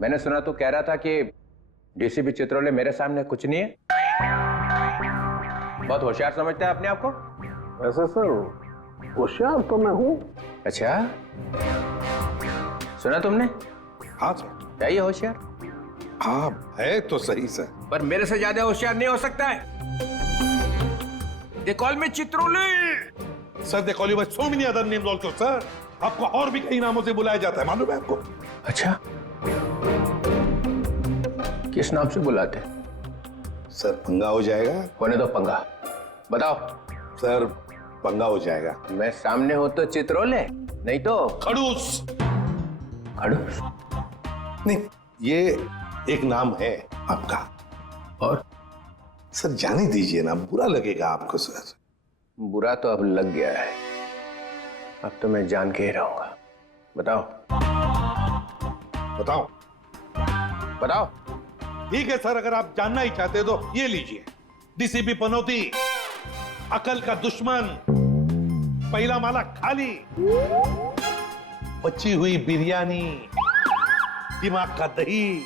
मैंने सुना तो कह रहा था कि डीसीपी चित्रोले मेरे सामने कुछ नहीं है। बहुत होशियार समझते हैं अपने आप को। वैसे सर होशियार तो मैं हूँ। अच्छा, सुना तुमने? हाँ सर। क्या ये होशियार? हाँ है तो सही सर। पर मेरे से ज्यादा होशियार नहीं हो सकता है। दे कॉल मी चित्रोले। Sir they call you by so many other names also sir. आपको और भी कई नामों से बुलाया जाता है, मालूम है आपको? अच्छा, किस नाम से बुलाते? सर पंगा हो जाएगा। होने दो पंगा, बताओ। सर पंगा हो जाएगा। मैं सामने हो तो चित्रोले, नहीं तो खड़ूस। खड़ूस? नहीं, ये एक नाम है आपका। और सर जाने दीजिए ना, बुरा लगेगा आपको सर। बुरा तो अब लग गया है, अब तो मैं जान के ही रहूंगा। बताओ बताओ। बताओ। ठीक है सर, अगर आप जानना ही चाहते हो तो ये लीजिए। डीसीपी पनौती, अकल का दुश्मन, पहला माला खाली, बची हुई बिरयानी, दिमाग का दही,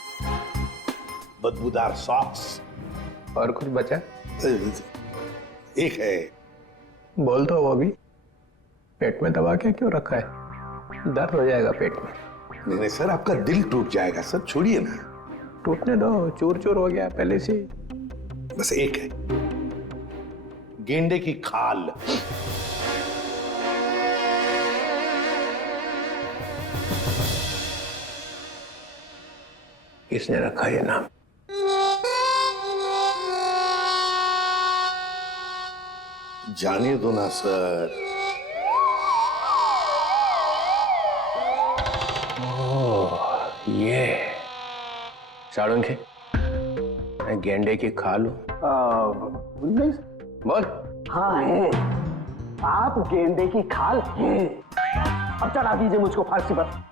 बदबूदार सॉक्स। और कुछ बचा? एक है। बोल दो वो भी। पेट में दबा के क्यों रखा है? दर्द हो जाएगा पेट में। नहीं नहीं सर, आपका दिल टूट जाएगा सर, छोड़िए ना। टूटने दो, चूर चूर हो गया पहले से। बस एक है, गेंडे की खाल। किसने रखा ये नाम? जाने दो ना सर। ये साड़ुंखे, मैं गेंडे की खाल हूं। नहीं बोल। हाँ है, आप गेंडे की खाल हैं। अब चढ़ा दीजिए मुझको फांसी पर।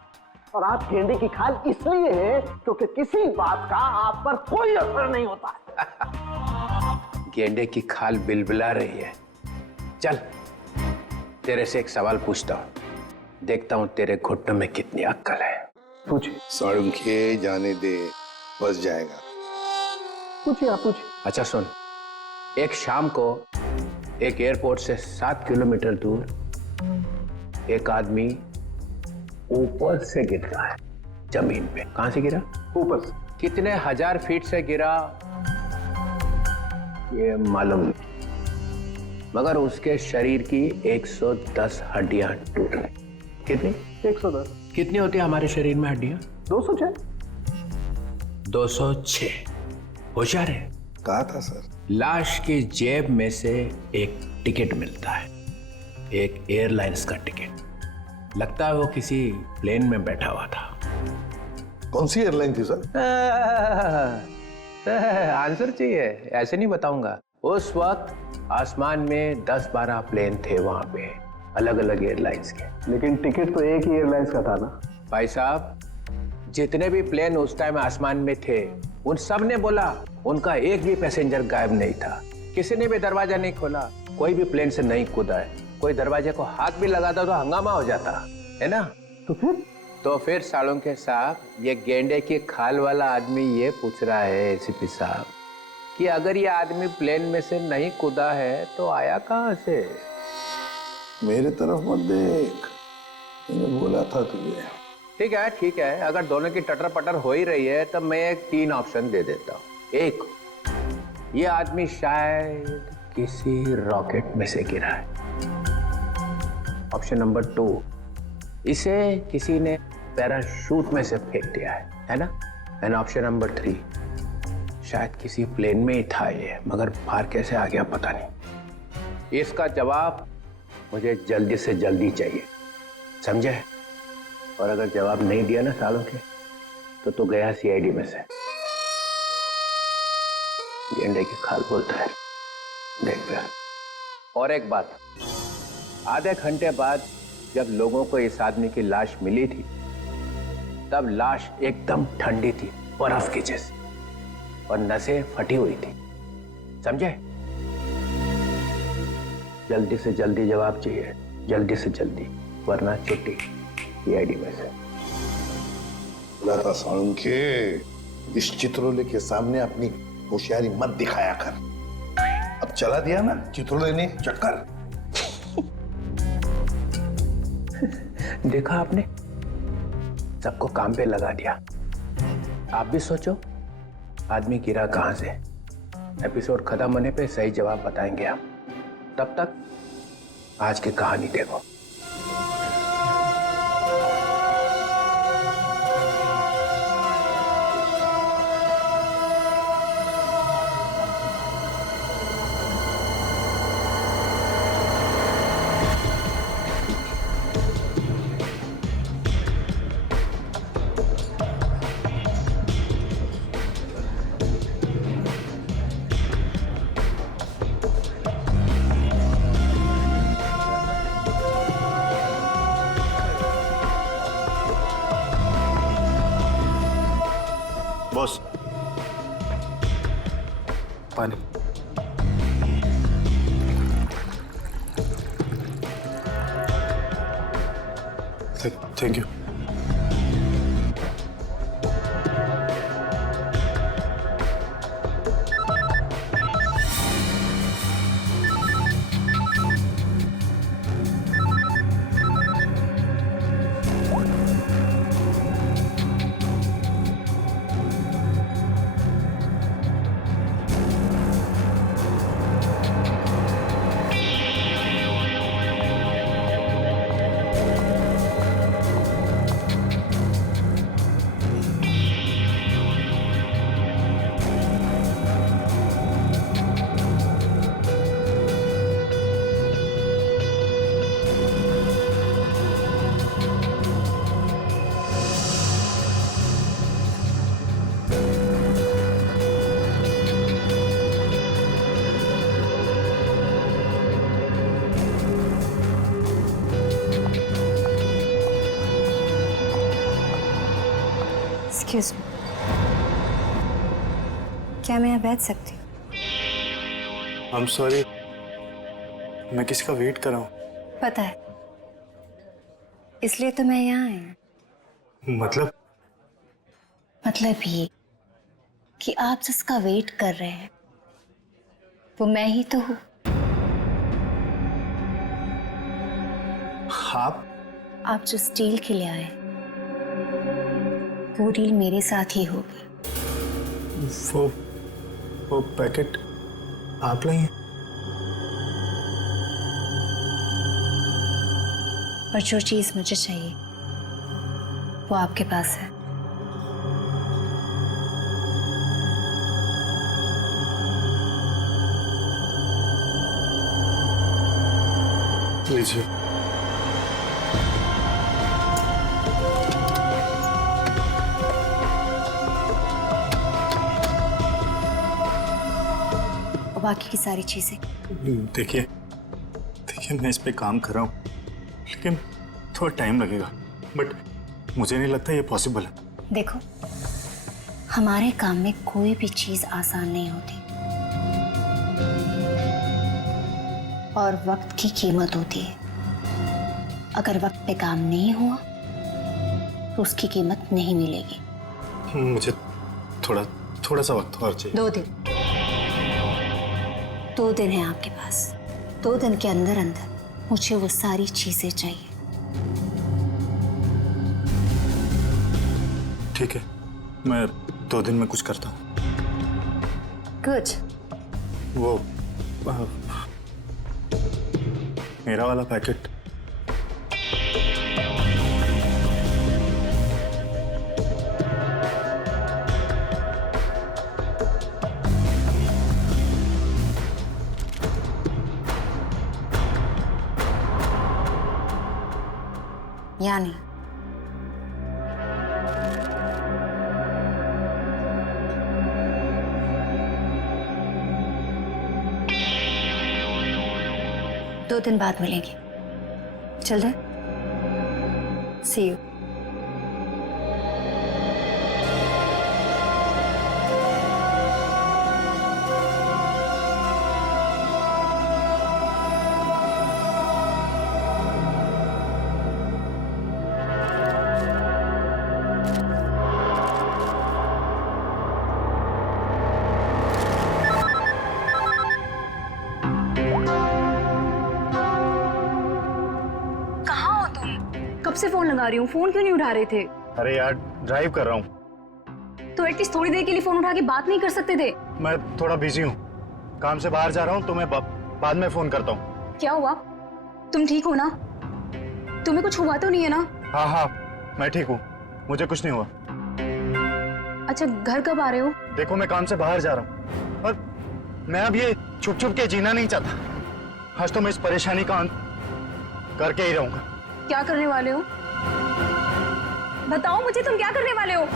और आप गेंडे की खाल इसलिए है क्योंकि किसी बात का आप पर कोई असर नहीं होता। गेंडे की खाल बिलबिला रही है। चल, तेरे से एक सवाल पूछता हूं, देखता हूं तेरे घुटनों में कितनी अक्ल है। पूछिए। साड़ुंखे जाने दे, बस जाएगा। पूछिए, आप पूछिए। अच्छा सुन, एक शाम को एक एयरपोर्ट से 7 किलोमीटर दूर एक आदमी ऊपर से गिर रहा है जमीन पे। कहां से गिरा? ऊपर से। कितने हजार फीट से गिरा ये मालूम नहीं, मगर उसके शरीर की 110 हड्डियां टूट गई। कितनी? 110। कितनी होती है हमारे शरीर में हड्डियां? 206। 206। होशियार है। कहा था सर। लाश की जेब में से एक टिकट मिलता है, एक एयरलाइंस का टिकट। लगता है वो किसी प्लेन में बैठा हुआ था। कौन सी एयरलाइन थी सर? आंसर चाहिए? ऐसे नहीं बताऊंगा। उस वक्त आसमान में 10-12 प्लेन थे वहां पे, अलग अलग एयरलाइंस के। लेकिन टिकट तो एक ही एयरलाइंस का था ना भाई साहब। जितने भी प्लेन उस टाइम आसमान में थे, उन सब ने बोला उनका एक भी पैसेंजर गायब नहीं था। किसी ने भी दरवाजा नहीं खोला, कोई भी प्लेन से नहीं कूदा है। कोई दरवाजे को हाथ भी लगाता तो हंगामा हो जाता है ना। तो फिर साळुंखे साहब, ये गेंडे की खाल वाला आदमी ये पूछ रहा है एसीपी साहब कि अगर ये आदमी प्लेन में से नहीं कूदा है तो आया कहां से? मेरे तरफ मत देख, मैंने बोला था तुझे। ठीक है, अगर दोनों की टटर पटर हो ही रही है तो मैं एक 3 ऑप्शन दे देता हूँ। एक, ये आदमी शायद किसी रॉकेट में से गिरा है। ऑप्शन नंबर 2, इसे किसी ने पैराशूट में से फेंक दिया है ना। एंड ऑप्शन नंबर 3, शायद किसी प्लेन में ही था ये, मगर बाहर कैसे आ गया पता नहीं। इसका जवाब मुझे जल्दी से जल्दी चाहिए, समझे? और अगर जवाब नहीं दिया ना साळुंखे तो गया सीआईडी में से। गेंडे की खाल बोलता है, देख फिर। और एक बात, आधे घंटे बाद जब लोगों को इस आदमी की लाश मिली थी, तब लाश एकदम ठंडी थी, बर्फ की जैसी, और नसें फटी हुई थी, समझे? जल्दी से जल्दी जवाब चाहिए, जल्दी से जल्दी, वरना छुट्टी सीआईडी में से। बोला था साउंड के इस चित्रोले के सामने अपनी होशियारी मत दिखाया कर। अब चला दिया ना चित्रोले ने चक्कर। देखा आपने, सबको काम पे लगा दिया। आप भी सोचो आदमी गिरा कहां से। एपिसोड खत्म होने पे सही जवाब बताएंगे हम। तब तक आज की कहानी देखो। बॉस, पानी। Thank you. एक्सक्यूज मी, क्या मैं यहाँ बैठ सकती हूँ? आई एम सॉरी, मैं किसी का वेट कर रहा हूँ। पता है, इसलिए तो मैं यहाँ आई हूँ। मतलब ये कि आप जिसका वेट कर रहे हैं वो मैं ही तो हूँ। आप जो स्टील के लिए आए वो डील मेरे साथ ही होगी। वो पैकेट आप लाई हैं? और जो चीज मुझे चाहिए वो आपके पास है। लीजिए। बाकी की सारी चीजें देखिए मैं इस पे काम कर रहा हूँ, लेकिन थोड़ा टाइम लगेगा, बट मुझे नहीं लगता ये पॉसिबल है। देखो, हमारे काम में कोई भी चीज आसान नहीं होती और वक्त की कीमत होती है। अगर वक्त पे काम नहीं हुआ तो उसकी कीमत नहीं मिलेगी। मुझे थोड़ा सा वक्त और चाहिए। 2 दिन है आपके पास। 2 दिन के अंदर मुझे वो सारी चीजें चाहिए। ठीक है, मैं 2 दिन में कुछ करता हूँ। गुड। वो मेरा वाला पैकेट यानी दो दिन बाद मिलेंगे। चल रहे? सी यू। कब से फोन लगा रही हूँ, फोन क्यों नहीं उठा रहे थे? अरे यार ड्राइव कर रहा हूँ। तो एटलीस्ट थोड़ी देर के लिए फोन उठा के बात नहीं कर सकते थे? मैं थोड़ा बिजी हूँ, काम से बाहर जा रहा हूँ, तो मैं बाद में फोन करता हूँ। क्या हुआ? तुम ठीक हो ना? तुम्हें कुछ हुआ तो नहीं है ना? हाँ हाँ मैं ठीक हूँ, मुझे कुछ नहीं हुआ। अच्छा, घर कब आ रहे हो? देखो मैं काम से बाहर जा रहा हूँ और मैं अब ये छुप छुप के जीना नहीं चाहता। आज तो मैं इस परेशानी का अंत करके ही रहूंगा। क्या करने वाले हो? बताओ मुझे, तुम क्या करने वाले हो?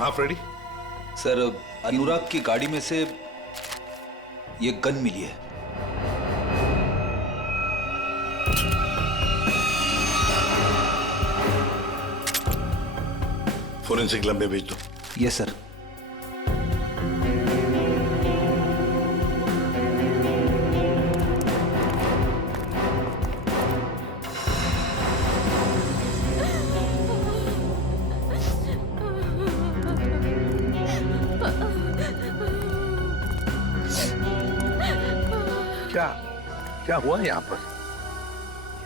हाँ फ्रेडी। सर, अनुराग की गाड़ी में से ये गन मिली है। फोरेंसिक लैब में भेज दो। Yes sir. क्या क्या हुआ यहाँ पर?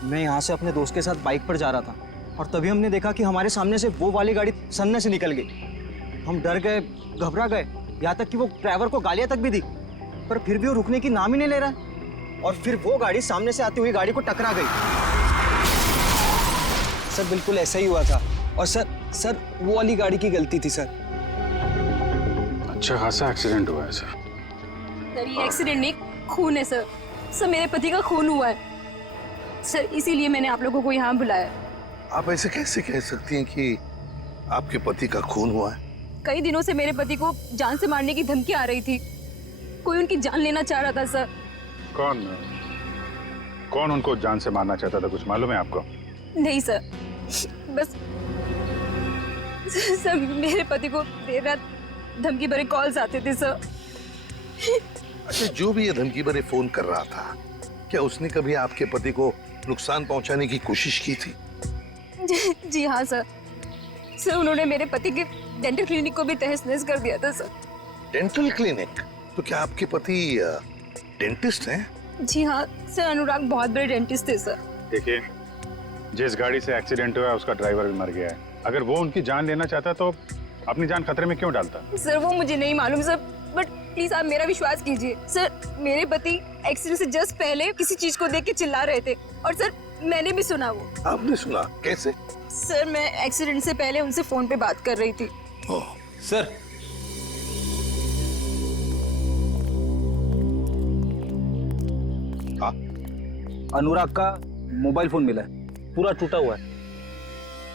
मैं यहाँ से अपने दोस्त के साथ बाइक पर जा रहा था और तभी हमने देखा कि हमारे सामने से वो वाली गाड़ी सन्ने से निकल गई। हम डर गए, घबरा गए, यहाँ तक कि वो ड्राइवर को गालियाँ तक भी दी, पर फिर भी वो रुकने की नाम ही नहीं ले रहा। और फिर वो गाड़ी सामने से आती हुई गाड़ी को टकरा गई। सर बिल्कुल ऐसा ही हुआ था। और सर वो वाली गाड़ी की गलती थी सर। अच्छा खासा एक्सीडेंट हुआ है सर। सर ये एक्सीडेंट नहीं, खून है सर। सर मेरे पति का खून हुआ है सर, इसीलिए मैंने आप लोगों को यहाँ बुलाया। आप ऐसे कैसे कह सकती हैं कि आपके पति का खून हुआ है? कई दिनों से मेरे पति को जान से मारने की धमकी आ रही थी। कोई उनकी जान लेना चाह रहा था सर। कौन उनको जान से मारना चाहता था, कुछ मालूम है आपको? नहीं सर, बस सर मेरे पति को देर रात धमकी भरे कॉल्स आते थे सर। अच्छा, जो भी ये धमकी भरे फोन कर रहा था, क्या उसने कभी आपके पति को नुकसान पहुंचाने की कोशिश की थी? जी हाँ सर। सर उन्होंने मेरे पति के डेंटल क्लिनिक को भी तहस-नहस कर दिया था सर। Dental clinic? तो क्या आपके पति डेंटिस्ट हैं? जी हाँ सर, अनुराग बहुत बड़े डेंटिस्ट थे सर। देखिए, जिस गाड़ी से एक्सीडेंट हुआ है उसका ड्राइवर भी मर गया है। अगर वो उनकी जान लेना चाहता तो अपनी जान खतरे में क्यों डालता? सर वो मुझे नहीं मालूम सर, बट प्लीज आप मेरा विश्वास कीजिए सर। मेरे पति एक्सीडेंट से जस्ट पहले किसी चीज को देख के चिल्ला रहे थे और सर मैंने भी सुना। वो आपने सुना? कैसे? सर मैं एक्सीडेंट से पहले उनसे फोन पे बात कर रही थी। सर, अनुराग का मोबाइल फोन मिला है, पूरा टूटा हुआ है।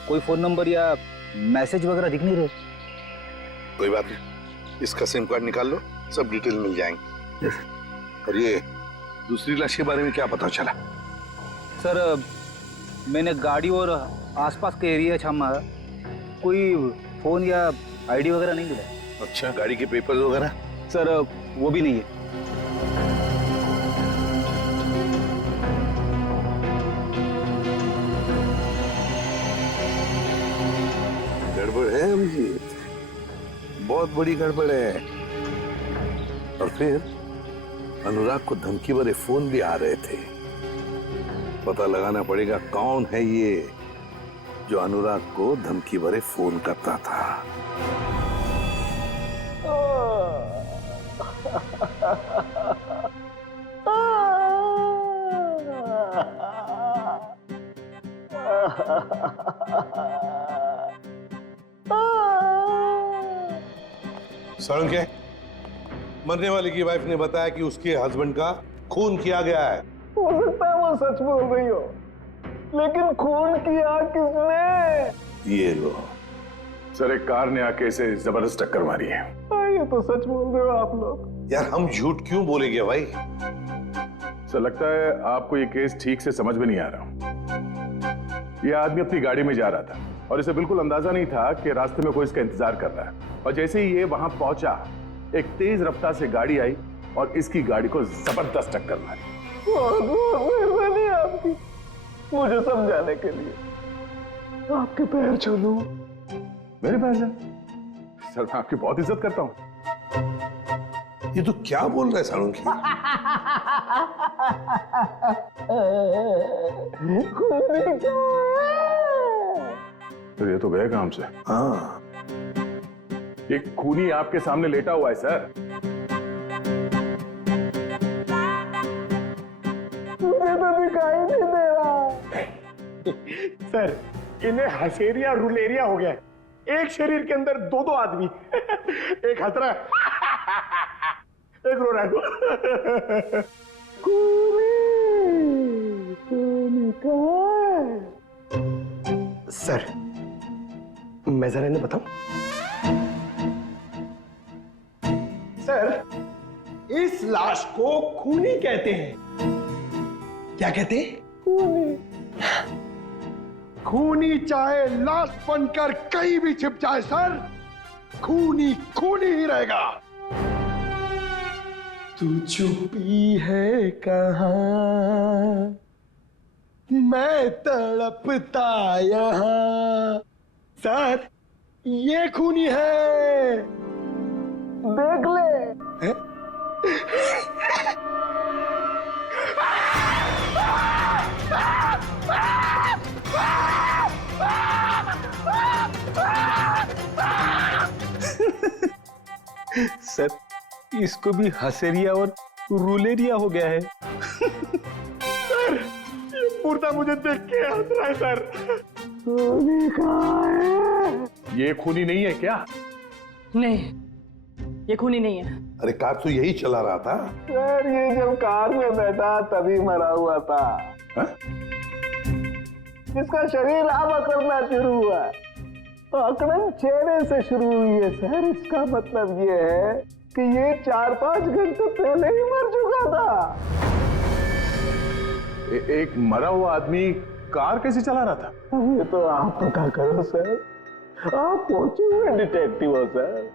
कोई फोन नंबर या मैसेज वगैरह दिख नहीं रहे। कोई बात नहीं, इसका सिम कार्ड निकाल लो, सब डिटेल मिल जाएंगे। और ये दूसरी लाश के बारे में क्या पता चला? सर मैंने गाड़ी और आसपास के एरिया छामा, कोई फोन या आईडी वगैरह नहीं मिला। अच्छा, गाड़ी के पेपर्स वगैरह? सर वो भी नहीं है। गड़बड़ है अभिजीत, बहुत बड़ी गड़बड़ है। और फिर अनुराग को धमकी भरे फोन भी आ रहे थे। पता लगाना पड़ेगा कौन है ये जो अनुराग को धमकी भरे फोन करता था। सड़क है, मरने वाले की वाइफ ने बताया कि उसके हस्बैंड का खून किया गया है। हो सकता है वो सच बोल रही हो, लेकिन खून किया किसने? ये लो। सर एक कार ने आके इसे जबरदस्त टक्कर मारी है। ये तो सच बोल रहे हो आप लोग। यार हम झूठ क्यों बोलेंगे भाई? सर लगता है आपको ये केस ठीक से समझ में नहीं आ रहा। ये आदमी अपनी गाड़ी में जा रहा था और इसे बिल्कुल अंदाजा नहीं था कि रास्ते में कोई इसका इंतजार कर रहा है, और जैसे ही ये वहां पहुंचा एक तेज रफ्तार से गाड़ी आई और इसकी गाड़ी को जबरदस्त टक्कर मारी। बहुत बहुत मेहरबानी आपकी मुझे समझाने के लिए। आपके पैर छूलूं। मेरे पैर से? सर मैं आपकी बहुत इज्जत करता हूं। ये तो क्या बोल रहा है सालुंकी? तो ये तो गए काम से। हाँ, ये खूनी आपके सामने लेटा हुआ है सर। मुझे तो दिखाई नहीं दे रहा। सर इन्हें हसेरिया रुलेरिया हो गया है। एक शरीर के अंदर दो दो आदमी, एक हंस रहा है, एक रो रहा है। सर मैं जरा इन्हें बताऊं। सर इस लाश को खूनी कहते हैं। क्या कहते हैं? खूनी चाहे लाश बनकर कहीं भी छिप जाए सर, खूनी खूनी ही रहेगा। तू छुपी है कहाँ, मैं तड़पता यहाँ। सर ये खूनी है, देख ले। है? सर इसको भी हसेरिया और रुलेरिया हो गया है। सर ये मुर्दा मुझे देख के हंस रहा है सर। ये खूनी नहीं है क्या? नहीं ये खूनी नहीं है। अरे कार तो यही चला रहा था। सर ये जब कार में बैठा तभी मरा हुआ था। इसका शरीर आवा करना शुरू हुआ, तो अकड़न चेहरे से शुरू हुई है सर। इसका मतलब ये है कि ये 4-5 घंटे पहले ही मर चुका था। एक मरा हुआ आदमी कार कैसे चला रहा था? ये तो आप पता करो सर, आप पहुंचे हुए डिटेक्टिव हो सर।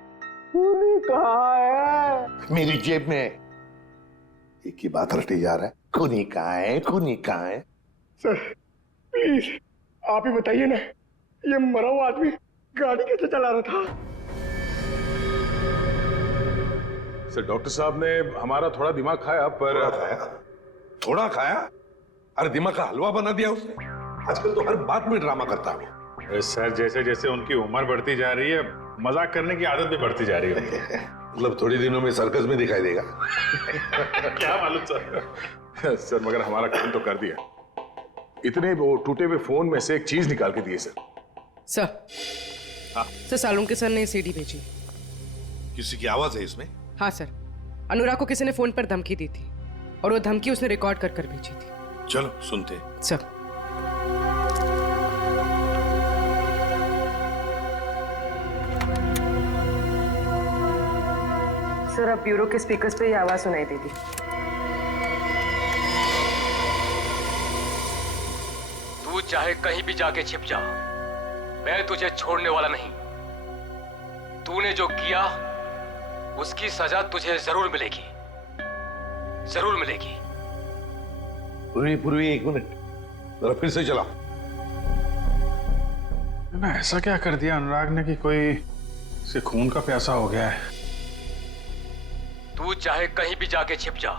खूनी कहाँ है? मेरी जेब में। एक ही बात रटे जा रहा है, खूनी कहाँ है, खूनी कहाँ है? सर प्लीज आप ही बताइए ना, ये मरा हुआ आदमी गाड़ी कैसे चला रहा था? सर डॉक्टर साहब ने हमारा थोड़ा दिमाग खाया, पर थोड़ा खाया? अरे दिमाग का हलवा बना दिया उसने। आजकल तो हर बात में ड्रामा करता है। सर जैसे जैसे उनकी उम्र बढ़ती जा रही है, मजाक करने की आदत भी बढ़ती जा रही है। मतलब थोड़ी दिनों में सर्कस में दिखाई देगा। क्या मालूम सर। सर मगर हमारा काम तो कर दिया। इतने वो टूटे हुए फोन में से एक चीज निकाल के दिए sir. Sir sir Salunke sir ने सीडी भेजी। किसी की आवाज है इसमें? हाँ सर, अनुराग को किसी ने फोन पर धमकी दी थी और वो धमकी उसने रिकॉर्ड कर कर भेजी थी। चलो सुनते। सर सर अब ब्यूरो के स्पीकर्स पे ये आवाज सुनाई देती। तू चाहे कहीं भी जाके छिप जा, मैं तुझे छोड़ने वाला नहीं। तूने जो किया उसकी सजा तुझे जरूर मिलेगी, जरूर मिलेगी। पूर्वी एक मिनट जरा फिर से चला। मैं ऐसा क्या कर दिया अनुराग ने कि कोई से खून का प्यासा हो गया है? तू चाहे कहीं भी जाके छिप जा,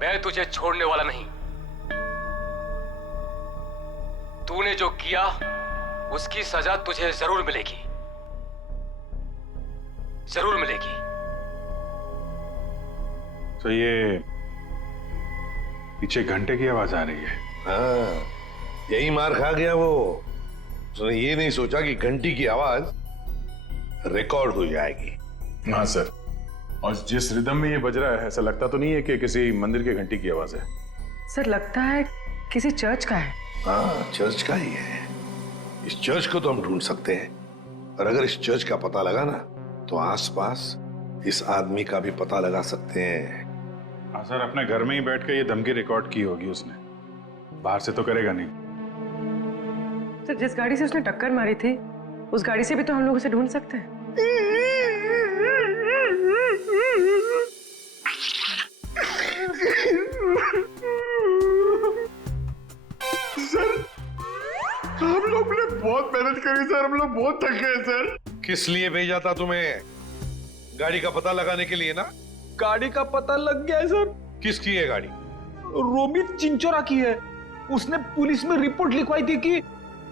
मैं तुझे छोड़ने वाला नहीं। तूने जो किया उसकी सजा तुझे जरूर मिलेगी, जरूर मिलेगी। तो ये पीछे घंटे की आवाज आ रही है। हाँ, यही मार खा गया वो। उसने ये नहीं सोचा कि घंटी की आवाज रिकॉर्ड हो जाएगी। हाँ सर, और जिस रिदम में ये बज रहा है ऐसा लगता तो नहीं है कि किसी मंदिर की घंटी की आवाज है। सर लगता है किसी चर्च का है। हाँ चर्च का ही है। इस चर्च को तो हम ढूंढ सकते हैं, और अगर इस चर्च का पता लगा ना तो आसपास इस आदमी का भी पता लगा सकते हैं। हाँ सर, अपने घर में ही बैठ के ये धमकी रिकॉर्ड की होगी उसने, बाहर से तो करेगा नहीं। सर जिस गाड़ी से उसने टक्कर मारी थी उस गाड़ी से भी तो हम लोग उसे ढूंढ सकते हैं। सर हम लोग ने बहुत मेहनत करी सर, हम लोग बहुत थक गए सर। किस लिए भेजा था तुम्हें? गाड़ी का पता लगाने के लिए ना? गाड़ी का पता लग गया है सर। किसकी है गाड़ी? रोमित चिंचोरा की है। उसने पुलिस में रिपोर्ट लिखवाई थी कि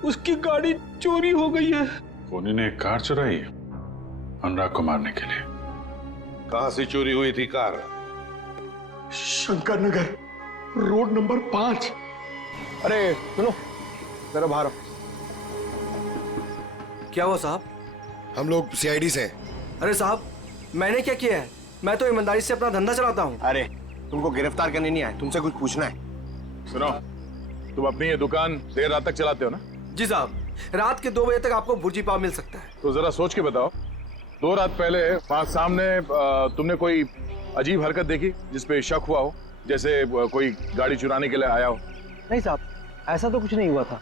उसकी गाड़ी चोरी हो गई है। खूनी ने एक कार चुराई है अनुराग को मारने के लिए। कहां से चोरी हुई थी car? Shankar Nagar road number 5। अरे सुनो, जरा बाहर आओ। क्या हुआ साहब? हम लोग सीआईडी से। अरे साहब मैंने क्या किया है? मैं तो ईमानदारी से अपना धंधा चलाता हूँ। अरे तुमको गिरफ्तार करने नहीं आए, तुमसे कुछ पूछना है। सुनो, तुम अपनी ये दुकान देर रात तक चलाते हो ना? जी साहब, रात के 2 बजे तक आपको भुर्जी पाव मिल सकता है। तो जरा सोच के बताओ, 2 रात पहले वहां सामने तुमने कोई अजीब हरकत देखी जिसपे शक हुआ हो, जैसे कोई गाड़ी चुराने के लिए आया हो? नहीं साहब, ऐसा तो कुछ नहीं हुआ था।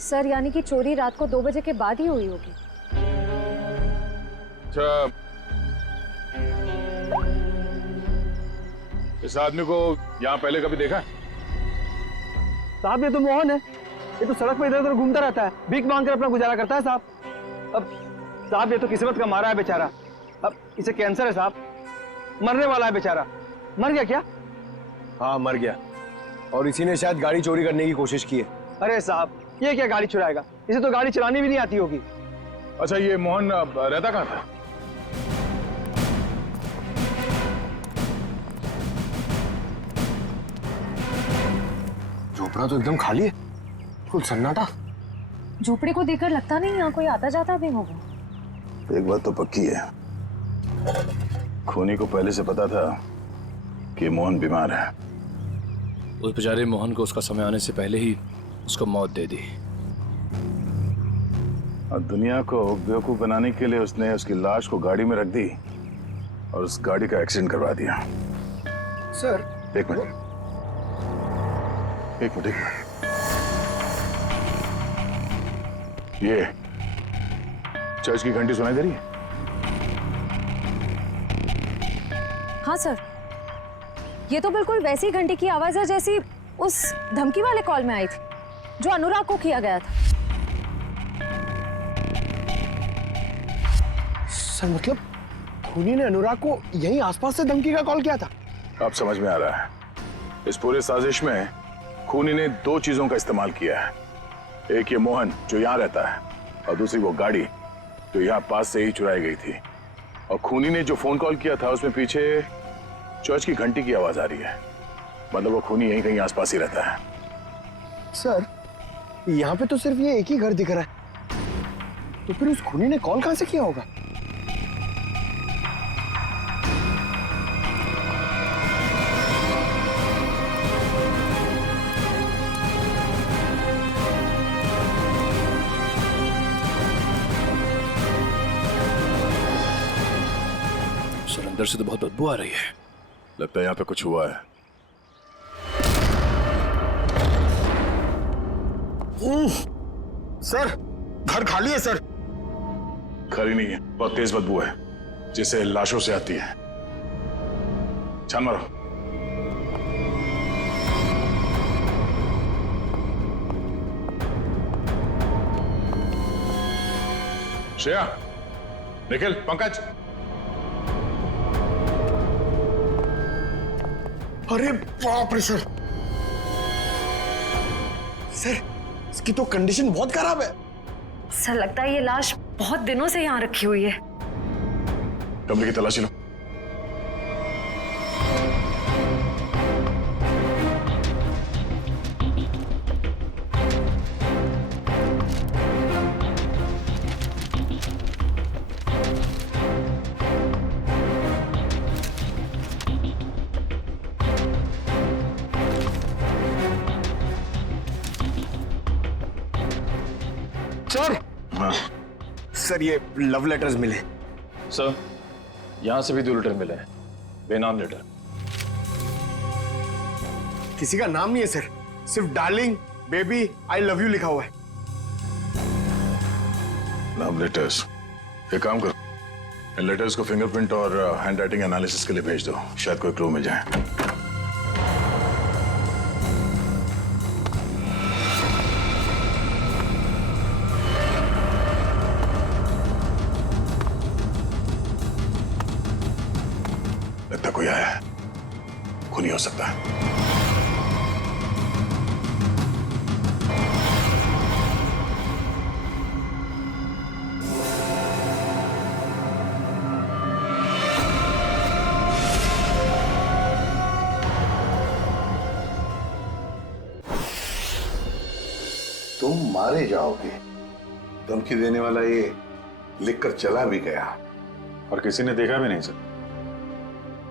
सर यानी कि चोरी रात को 2 बजे के बाद ही हुई होगी। अच्छा, इस आदमी को यहाँ पहले कभी देखा है? साहब ये तो मोहन है, ये तो सड़क पर इधर उधर घूमता रहता है, भीख मांगकर अपना गुजारा करता है साहब। अब साहब ये तो किस्मत का मारा है बेचारा। अब इसे कैंसर है साहब, मरने वाला है बेचारा। मर गया क्या? हाँ मर गया, और इसी ने शायद गाड़ी चोरी करने की कोशिश की है। अरे साहब ये क्या गाड़ी चुराएगा? इसे तो गाड़ी चलानी भी नहीं आती होगी। अच्छा, ये मोहन रहता कहाँ था? झोपड़ा तो एकदम खाली है, कुल सन्नाटा। झोपड़ी को देखकर लगता नहीं यहाँ कोई आता जाता भी होगा। एक बात तो पक्की है, खूनी को पहले से पता था कि मोहन बीमार है। उस बेचारे मोहन को उसका समय आने से पहले ही उसको मौत दे दी। और दुनिया को बेवकूफ बनाने के लिए उसने उसकी लाश को गाड़ी में रख दी और उस गाड़ी का एक्सीडेंट करवा दिया। सर एक मिनट। ये चर्च की घंटी सुनाई दे रही है? हाँ सर, ये तो बिल्कुल वैसी घंटी की आवाज है जैसी उस धमकी वाले कॉल में आई थी जो अनुराग को किया गया था। सर मतलब खूनी ने अनुराग को यहीं आसपास से धमकी का कॉल किया था? अब समझ में आ रहा है। इस पूरे साजिश में खूनी ने 2 चीजों का इस्तेमाल किया है। एक ये मोहन जो यहाँ रहता है, और दूसरी वो गाड़ी जो यहाँ पास से ही चुराई गई थी। और खूनी ने जो फोन कॉल किया था उसमें पीछे चर्च की घंटी की आवाज आ रही है। मतलब वो खूनी यहीं कहीं आसपास ही रहता है। सर यहाँ पे तो सिर्फ ये एक ही घर दिख रहा है, तो फिर उस खूनी ने कॉल कहां से किया होगा? अंदर से तो बहुत बदबू आ रही है। लगता है यहाँ पे कुछ हुआ है। सर घर खाली है सर। खाली नहीं है, बहुत तेज बदबू है जिसे लाशों से आती है। छान मारो। श्रेया, निखिल, पंकज। अरे बाप रे सर, सर इसकी तो कंडीशन बहुत खराब है। सर लगता है ये लाश बहुत दिनों से यहाँ रखी हुई है। कमरे की तलाशी लो। सर हाँ सर, ये लव लेटर्स मिले। सर यहाँ से भी 2 लेटर मिले हैं, बेनाम लेटर। किसी का नाम नहीं है सर, सिर्फ darling, baby, I love you लिखा हुआ है। Love letters. एक काम करो, इन लेटर्स को फिंगरप्रिंट और हैंड राइटिंग एनालिसिस के लिए भेज दो, शायद कोई क्लू मिल जाए। लगता कोई आया है, खूनी हो सकता है। तुम मारे जाओगे, धमकी देने वाला ये लिखकर चला भी गया। और किसी ने देखा भी नहीं सर।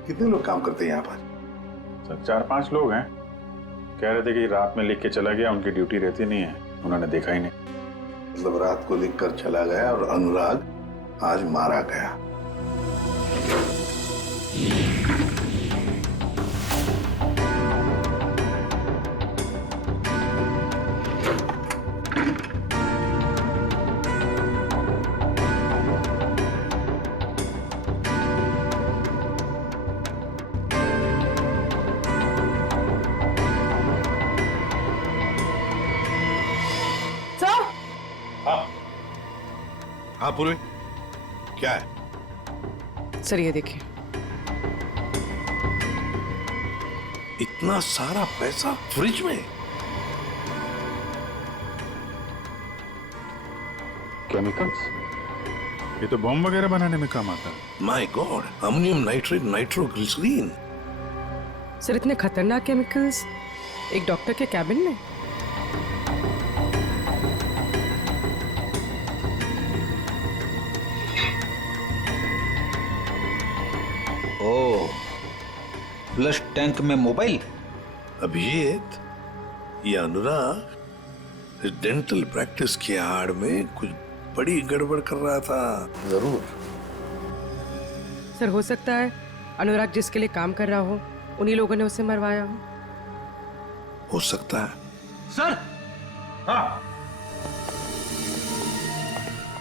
कितने लोग काम करते हैं यहाँ पर? सर 4-5 लोग हैं, कह रहे थे कि रात में लिख के चला गया, उनकी ड्यूटी रहती नहीं है, उन्होंने देखा ही नहीं। मतलब रात को लिखकर चला गया और अनुराग आज मारा गया। हाँ पूर्वी, क्या है? सर ये देखिए। इतना सारा पैसा फ्रिज में? केमिकल्स? ये तो बॉम्ब वगैरह बनाने में काम आता है। My god, ammonium nitrate, nitroglycerine. Sir इतने खतरनाक केमिकल्स एक डॉक्टर के कैबिन में? ओह, फ्लश टैंक में मोबाइल। अभिजीत, ये अनुराग इस डेंटल प्रैक्टिस की आड़ में कुछ बड़ी गड़बड़ कर रहा था जरूर। सर हो सकता है अनुराग जिसके लिए काम कर रहा हो उन्हीं लोगों ने उसे मरवाया हो सकता है। सर। हाँ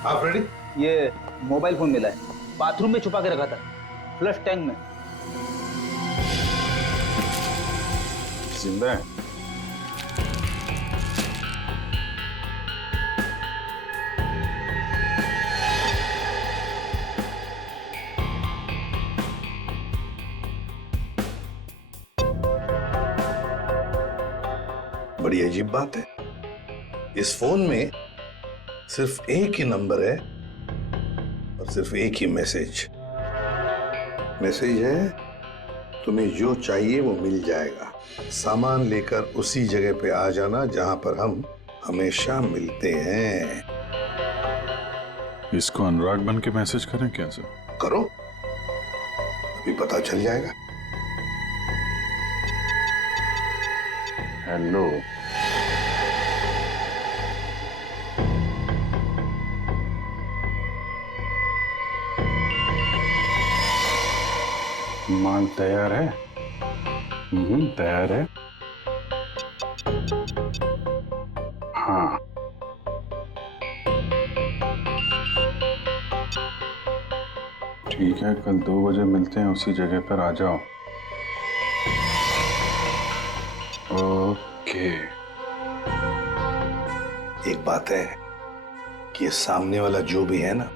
आप रेडी? ये मोबाइल फोन मिला है, बाथरूम में छुपा के रखा था, फ्लश टैंक में। जिंदा है? बड़ी अजीब बात है, इस फोन में सिर्फ एक ही नंबर है और सिर्फ एक ही मैसेज है, तुम्हें जो चाहिए वो मिल जाएगा, सामान लेकर उसी जगह पे आ जाना जहां पर हम हमेशा मिलते हैं। इसको अनुराग बन के मैसेज करें क्या सर? करो, अभी पता चल जाएगा। हेलो, माल तैयार है? तैयार है। हाँ, ठीक है, कल 2 बजे मिलते हैं, उसी जगह पर आ जाओ। ओके। एक बात है कि ये सामने वाला जो भी है ना,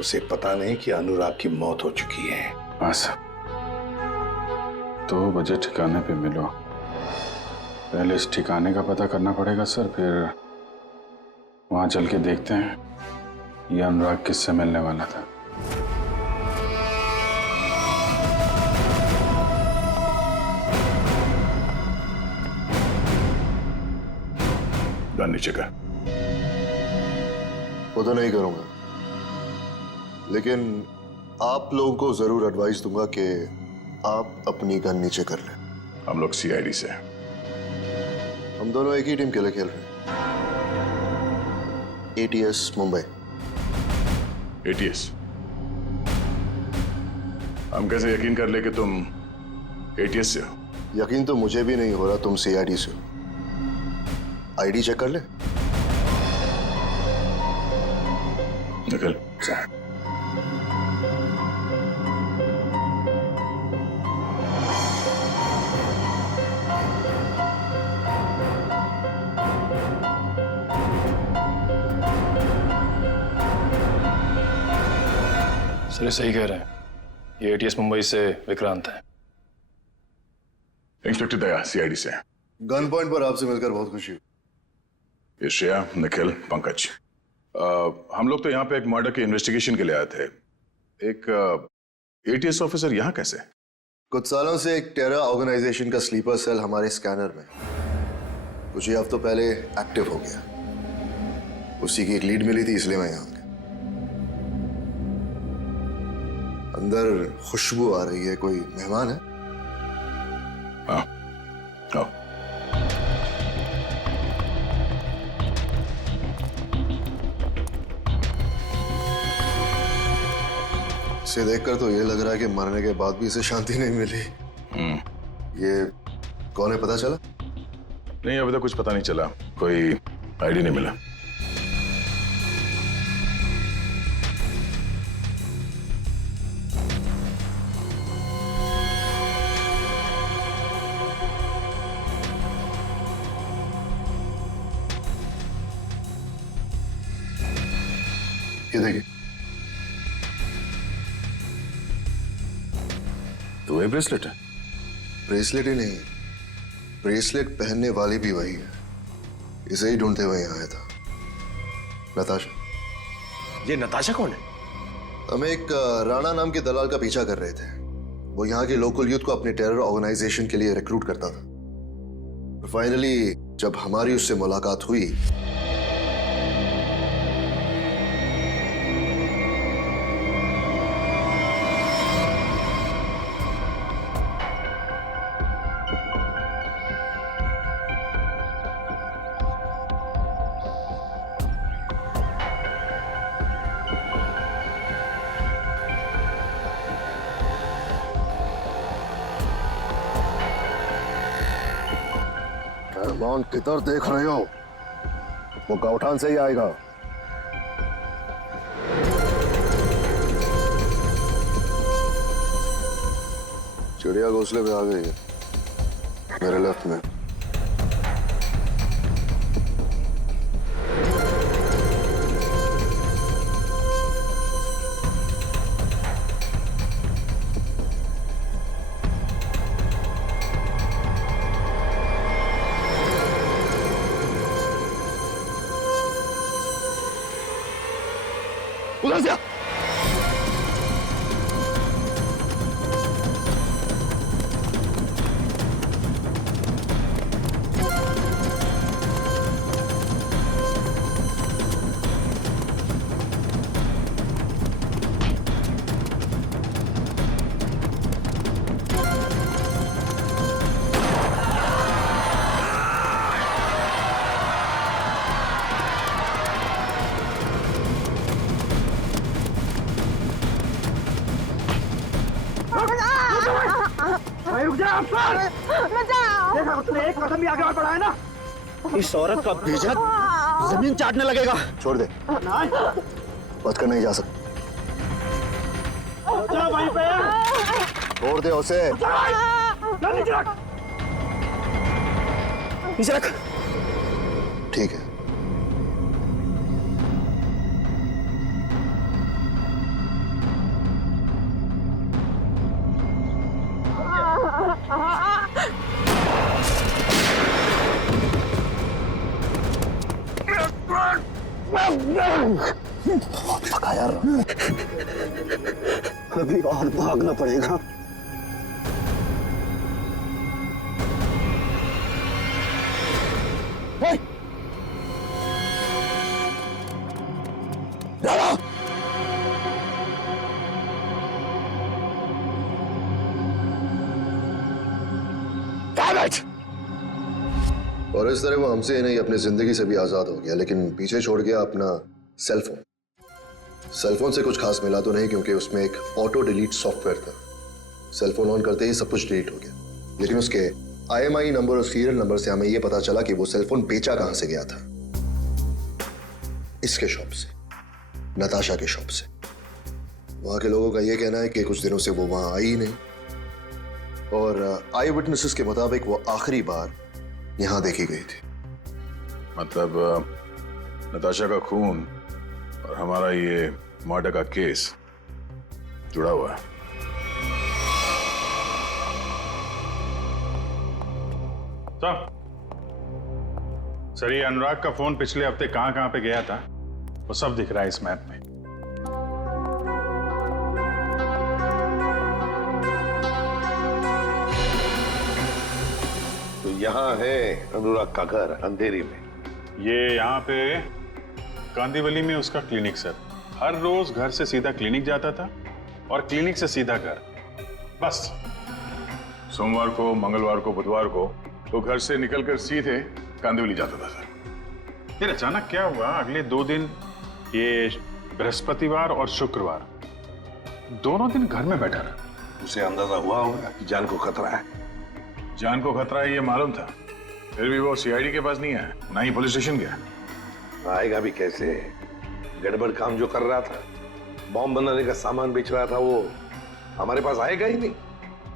उसे पता नहीं कि अनुराग की मौत हो चुकी है। बस 2 बजे ठिकाने पे मिलो। पहले इस ठिकाने का पता करना पड़ेगा सर, फिर वहां चल के देखते हैं ये अनुराग किससे मिलने वाला था। गन नीचे कर। वो तो नहीं करूंगा, लेकिन आप लोगों को जरूर एडवाइस दूंगा कि आप अपनी गन नीचे कर लें। हम लोग सीआईडी से हैं। हम दोनों एक ही टीम के लिए खेल रहे हैं, एटीएस मुंबई। एटीएस? हम कैसे यकीन कर ले कि तुम एटीएस से हो? यकीन तो मुझे भी नहीं हो रहा तुम सीआईडी से हो। आईडी चेक कर ले। निकल। सर ये सही कह रहे हैं, ये एटीएस मुंबई से विक्रांत है। इंस्पेक्टर दया, सीआईडी से। गन पॉइंट पर आपसे मिलकर बहुत खुशी हुई। ये श्रेया, निखिल, पंकज। हम लोग तो यहाँ पे एक मर्डर के इन्वेस्टिगेशन के लिए आए थे। एक एटीएस ऑफिसर यहाँ कैसे? कुछ सालों से एक टेरर ऑर्गेनाइजेशन का स्लीपर सेल हमारे स्कैनर में कुछ ही हफ्तों पहले एक्टिव हो गया। उसी की एक लीड मिली थी, इसलिए मैं यहाँ आ गया। अंदर खुशबू आ रही है, कोई मेहमान है? हाँ, आओ। इसे देखकर तो ये लग रहा है कि मरने के बाद भी इसे शांति नहीं मिली। ये कौन है, पता चला? नहीं, अभी तक कुछ पता नहीं चला, कोई आईडी नहीं मिला। ये देखिए, तो ये ब्रेसलेट है? ब्रेसलेट ही नहीं, ब्रेसलेट पहनने वाली भी वही है। इसे ही ढूंढते हुए यहाँ आया था। नताशा। ये नताशा कौन है? हम एक राणा नाम के दलाल का पीछा कर रहे थे। वो यहाँ के लोकल यूथ को अपने टेरर ऑर्गेनाइजेशन के लिए रिक्रूट करता था। फाइनली जब हमारी उससे मुलाकात हुई, रहमान किधर देख रहे हो? वो गौठान से ही आएगा। चिड़िया घोंसले पे आ गई है, मेरे लेफ्ट में। उधर से आ। देखा, तूने एक कदम भी आगे और बढ़ाया ना, इस औरत का भेजक जमीन चाटने लगेगा। छोड़ दे, बच कर नहीं जा सकता। वहीं पे छोड़ दे उसे। नीचे रख, नीचे रख। ठीक है। बहुत थका यार, अभी और भागना पड़ेगा। और इस तरह वो हमसे ही नहीं अपनी जिंदगी से भी आजाद हो गया, लेकिन पीछे छोड़ गया अपना सेलफोन। सेलफोन से कुछ खास मिला तो नहीं, क्योंकि उसमें एक ऑटो डिलीट सॉफ्टवेयर था। सेलफोन ऑन करते ही सब कुछ डिलीट हो गया, लेकिन उसके IMEI नंबर और सीरियल नंबर से हमें यह पता चला कि वो सेलफोन बेचा कहां से गया था। इसके शॉप से, नताशा के शॉप से। वहां के लोगों का यह कहना है कि कुछ दिनों से वो वहां आई ही नहीं, और आई विटनेसेस के मुताबिक वो आखिरी बार यहां देखी गई थी। मतलब नताशा का खून और हमारा ये मर्डर का केस जुड़ा हुआ है। सर, ये अनुराग का फोन पिछले हफ्ते कहां कहां पे गया था वो सब दिख रहा है इस मैप में। तो यहाँ है अनुराग का घर अंधेरी में। ये यहाँ पे कांदीवली में उसका क्लिनिक सर। हर रोज घर से सीधा क्लिनिक जाता था और क्लिनिक से सीधा घर, बस। सोमवार को, मंगलवार को, बुधवार को तो घर से निकलकर सीधे कांदिवली जाता था सर। फिर अचानक क्या हुआ, अगले 2 दिन, ये बृहस्पतिवार और शुक्रवार, दोनों दिन घर में बैठा रहा। उसे अंदाजा हुआ होगा कि जान को खतरा है। जान को खतरा है ये मालूम था, फिर भी वो CID के पास नहीं आया, ना ही पुलिस स्टेशन गया। आएगा भी कैसे? गड़बड़ काम जो कर रहा था, बॉम्ब बनाने का सामान बेच रहा था, वो हमारे पास आएगा ही नहीं।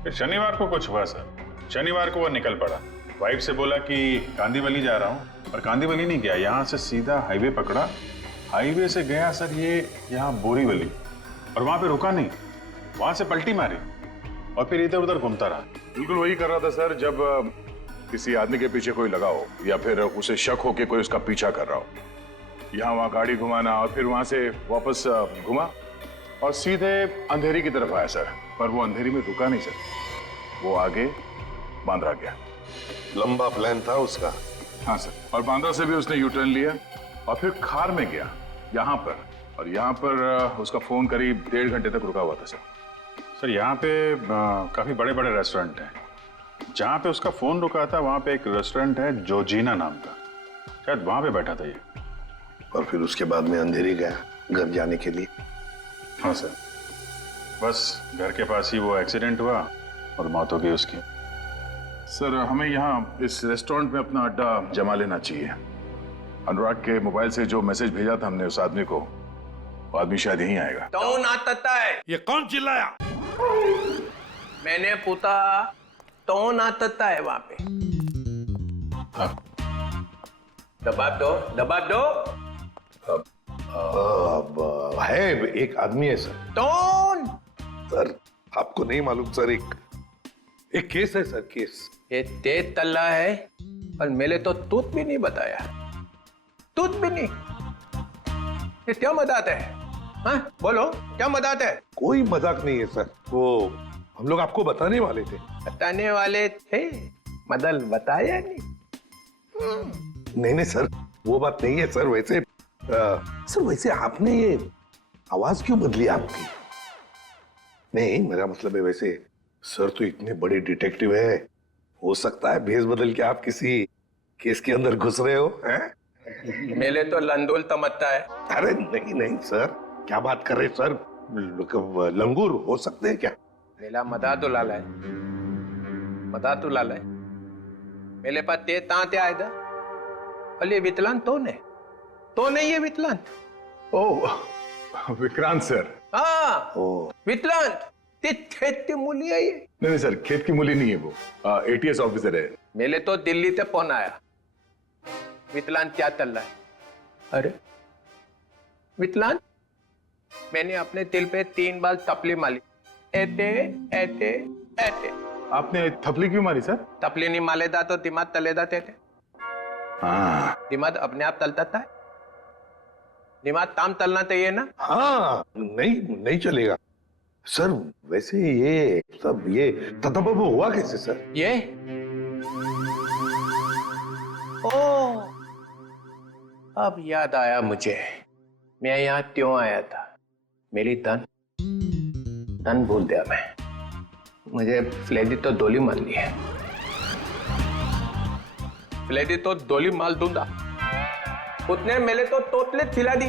फिर शनिवार को कुछ हुआ सर। शनिवार को वो निकल पड़ा, वाइफ से बोला कि कांदीवली जा रहा हूँ, पर कांदीवली नहीं गया, यहाँ से सीधा हाईवे पकड़ा। हाईवे से गया सर ये यहाँ बोरीवली, और वहां पे रुका नहीं, वहां से पलटी मारी और फिर इधर उधर घूमता रहा। बिल्कुल वही कर रहा था सर, जब किसी आदमी के पीछे कोई लगा हो या फिर उसे शक हो कि कोई उसका पीछा कर रहा हो। यहाँ वहाँ गाड़ी घुमाना और फिर वहां से वापस घुमा और सीधे अंधेरी की तरफ आया सर। पर वो अंधेरी में रुका नहीं सर, वो आगे बांद्रा गया। लंबा प्लान था उसका। हाँ सर, और बांद्रा से भी उसने U-टर्न लिया और फिर खार में गया यहाँ पर, और यहाँ पर उसका फोन करीब 1.5 घंटे तक रुका हुआ था सर। सर यहाँ पे काफी बड़े बड़े रेस्टोरेंट हैं। जहाँ पे उसका फोन रुका था वहाँ पे एक रेस्टोरेंट है जोजीना नाम का, शायद वहाँ पे बैठा था ये। और फिर उसके बाद में अंधेरी गया घर जाने के लिए। हाँ सर, बस घर के पास ही वो एक्सीडेंट हुआ और मौत हो गई उसकी। सर हमें यहाँ इस रेस्टोरेंट में अपना अड्डा जमा लेना चाहिए। अनुराग के मोबाइल से जो मैसेज भेजा था हमने उस आदमी को, वो आदमी शायद यहीं आएगा। कौन आता है? ये कौन चिल्लाया? मैंने पूछा कौन आता है वहां पे? दबाव दो, दबाव दो। अब है एक आदमी है सर। कौन? सर आपको नहीं मालूम सर, एक केस है सर, केस। ये तेज तल्ला है और मेरे तो तूत भी नहीं बताया, तूत भी नहीं। ये क्या मजाक है? हाँ बोलो, क्या मजाक है? कोई मजाक नहीं है सर, वो हम लोग आपको बताने वाले थे। बताने वाले थे, मदल बताया नहीं। नहीं सर, वो बात नहीं है सर। वैसे सर, वैसे आपने ये आवाज क्यों बदली आपकी? नहीं मेरा मतलब है, वैसे सर तो इतने बड़े डिटेक्टिव है, हो सकता है भेष बदल के आप किसी केस के अंदर घुस रहे हो हैं? मेरे तो लंदोल तमत्ता है। अरे नहीं नहीं सर, क्या बात कर रहे सर? लंगूर हो सकते हैं क्या? मेरा मदा तो लाला है, मदा तो लाला है। मेरे पास ते तांते आए था, अले विकलांत तो नहीं ये विकलांत। ओह विक्रांत सर। हाँ विकलांत, ते खेत की मूली है ये। नहीं सर, खेत की मूली नहीं है वो, ATS ऑफिसर है। मेरे तो दिल्ली से फोन आया, विकलांत क्या चल रहा है? अरे विकलांत, मैंने अपने दिल पे 3 बार थपली मारी, ऐसे ऐसे ऐसे। आपने थपली क्यों मारी सर? थपली नहीं मालेदा तो दिमाग तलेदा थे। हाँ, दिमाग अपने आप तलता था, दिमाग ताम तलना चाहिए ना। हाँ नहीं चलेगा सर। वैसे ये सब ये ततबब हुआ कैसे सर? ये ओ अब याद आया मुझे, मैं यहाँ क्यों आया था। मेरी तन भूल दिया मैं, मुझे फ्लेडी तो दोली मार ली है। फ्लेडी तो दोली मार दूंगा, उसने मेरे तो तोतलेट खिला दी।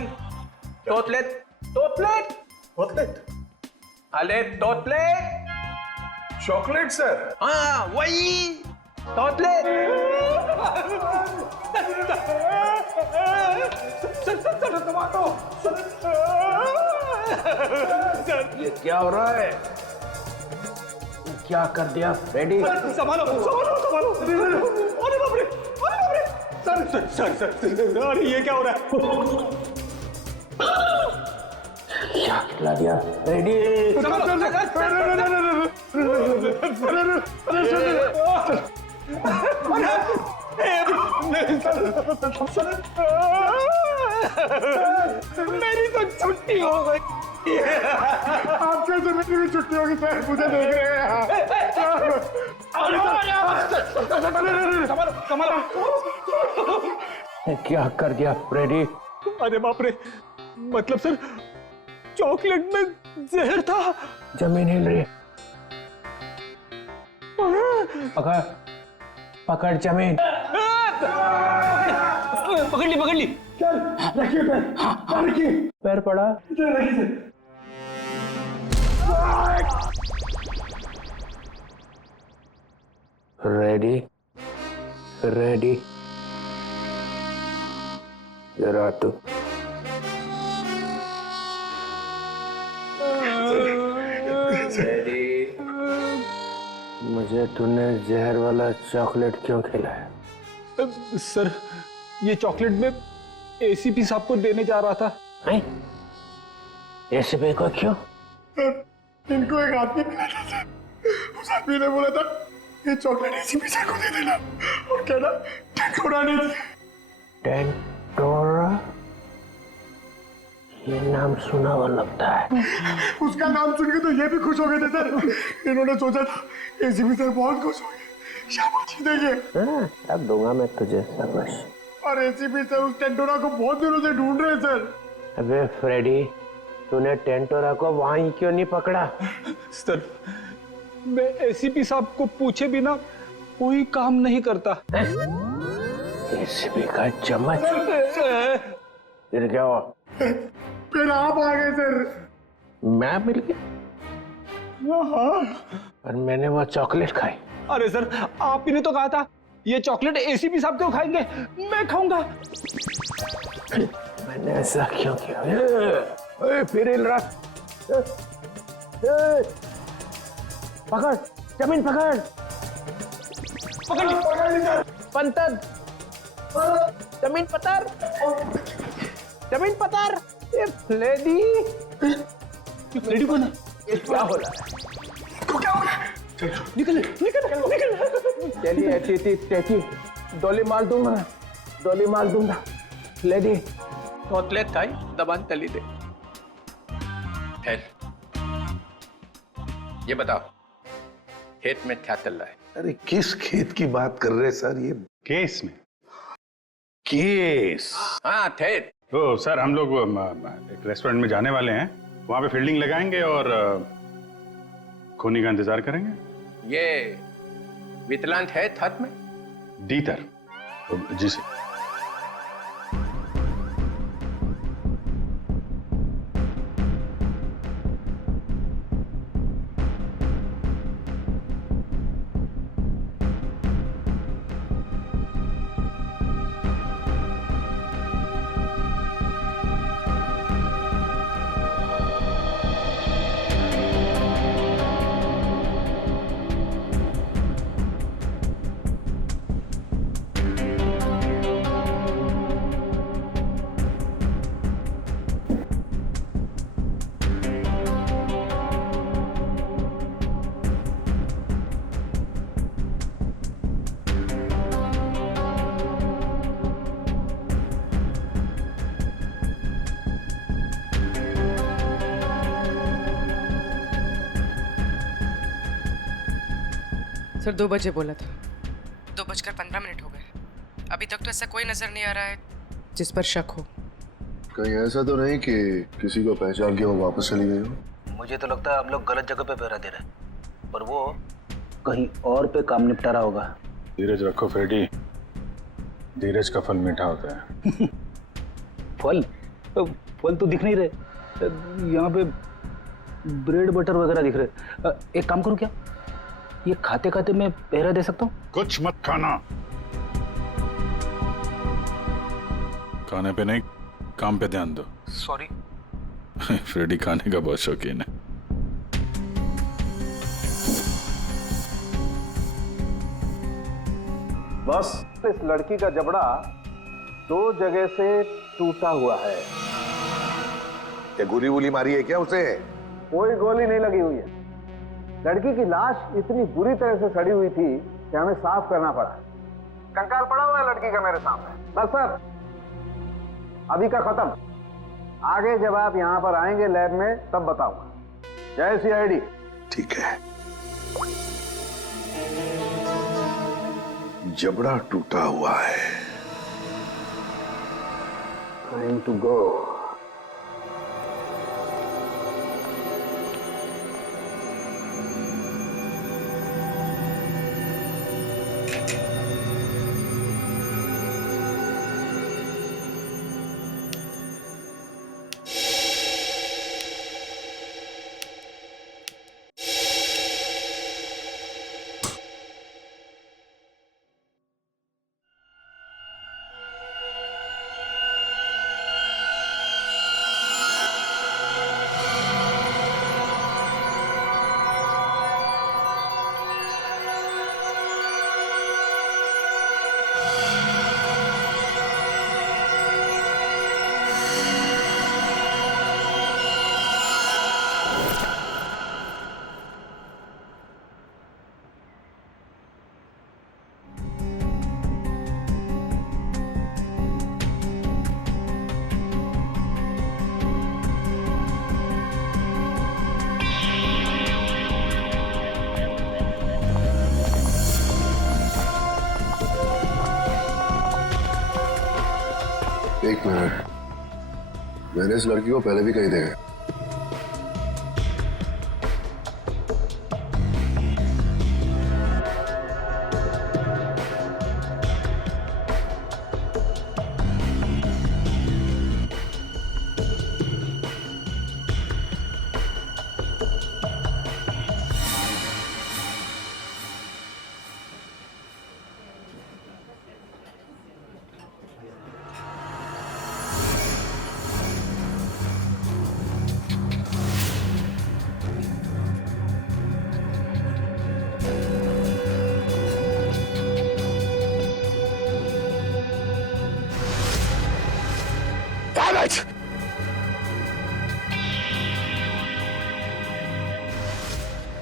तोतलेट तोतलेट तोतलेट, अरे तोतलेट चॉकलेट सर। हाँ वही तोतले ये क्या हो रहा है? क्या कर दिया फ्रेडी? संभालो संभालो संभालो। अरे बाप रे, अरे बाप रे। सर, अरे ये क्या हो रहा है? क्या खिला दिया फ्रेडी? मेरी तो छुट्टी हो गई। आपसे तो मेरी भी छुट्टी होगी सर, मुझे देख रहे हैं। क्या कर दिया फ्रेडी? अरे बाप रे, मतलब सर चॉकलेट में जहर था। जमीन हिल रही है। पकड़ जमीन। पकड़ ली। चल रखिए पैर, रखिए। पैर पड़ा। रखिए रेडी रेडी जरा तू रेडी। मुझे तूने जहर वाला चॉकलेट क्यों खिलाया? सर ये चॉकलेट में एसीपी साहब को देने जा रहा था। एसीपी को क्यों? इनको एक आदमी मिला था, उस आदमी ने बोला था ये चॉकलेट एसीपी साहब को दे देना और कहना टेंटोरा नहीं थी। टेंटोरा? ये नाम सुना हुआ लगता है। उसका नाम सुन के तो ये भी खुश हो गए थे सर। इन्होंने सोचा था एसीपी सर बहुत खुश हो गए, शाबाशी देंगे। अब दूंगा मैं तुझे शाबाश। और एसीपी सर उस टेंटोरा को बहुत दिनों से ढूंढ रहे हैं सर। अबे फ्रेडी, तूने टेंटोरा को वहीं क्यों नहीं पकड़ा? सर मैं एसीपी साहब को पूछे बिना कोई काम नहीं करता। एसीपी का चम्मच? फिर क्या हुआ? फिर आप आ गए सर। मैं मिल गया? हाँ। और मैंने वो चॉकलेट खाई। अरे सर आप ही ने तो कहा था ये चॉकलेट एसीपी साहब क्यों खाएंगे, मैं खाऊंगा। मैंने ऐसा क्यों किया? फिर हिल रहा। पकड़ जमीन, पकड़ पकड़ ली सर। पंतर जमीन पतर, जमीन पतर। ये फ्लेडी कौन है? ये क्या हो रहा है? क्या हो गया? निकल। चलिए ऐसी डोली मार दूंगा। फ्लेडी तोतले खाई दबान तली दे। ये बताओ खेत में क्या चल रहा है? अरे किस खेत की बात कर रहे हैं सर? ये केस में केस? हाँ खेत। तो सर हम लोग एक रेस्टोरेंट में जाने वाले हैं, वहां पे फील्डिंग लगाएंगे और खूनी का इंतजार करेंगे। ये वितलांत है हाथ में? डीतर जी सर। सर 2 बजे बोला था, 2:15 हो गए। अभी तक तो ऐसा कोई नजर नहीं आ रहा है जिस पर शक हो। कहीं ऐसा तो नहीं कि किसी को पहचान के वो वापस चली गई हो? मुझे तो लगता है आप लोग गलत जगह पे पहरा दे रहे हैं, पर वो कहीं और पे काम निपटा रहा होगा। धीरज रखो फ्रेडी, धीरज का फल मीठा होता है। फल तो दिख नहीं रहे, यहाँ पे ब्रेड बटर वगैरह दिख रहे। एक काम करूँ क्या, ये खाते खाते मैं पहरा दे सकता हूँ? कुछ मत खाना। खाने पे नहीं, काम पे ध्यान दो। सॉरी। फ्रेडी खाने का बहुत शौकीन है। बस इस लड़की का जबड़ा 2 जगह से टूटा हुआ है। क्या गोली वोली मारी है क्या उसे? कोई गोली नहीं लगी हुई है। लड़की की लाश इतनी बुरी तरह से सड़ी हुई थी कि हमें साफ करना पड़ा। कंकाल पड़ा हुआ है लड़की का मेरे सामने। बस सर, अभी का खत्म। आगे जब आप यहां पर आएंगे लैब में तब बताऊंगा। जय सीआईडी। ठीक है। जबड़ा टूटा हुआ है। Time to go. एक मिनट, मैंने इस लड़की को पहले भी कहीं देखा।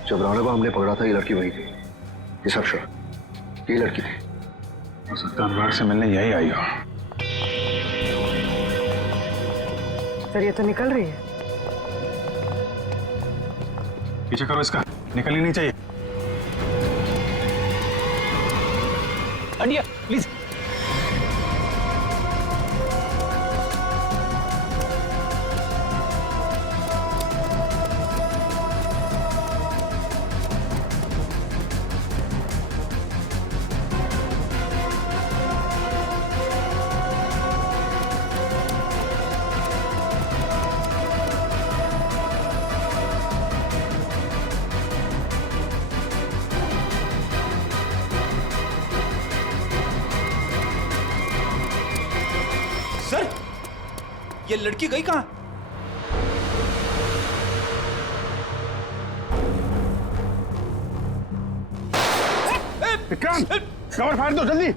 जब राणा को हमने पकड़ा था ये लड़की वही थी। ये सब श्योर, ये लड़की थी। हो सकता है अनुराग से मिलने यही आई हो। सर ये तो निकल रही है। पीछे करो इसका, निकलनी नहीं चाहिए। हटिए प्लीज। ये लड़की गई कहां? विक्रांत, कवर फाड़ दो जल्दी।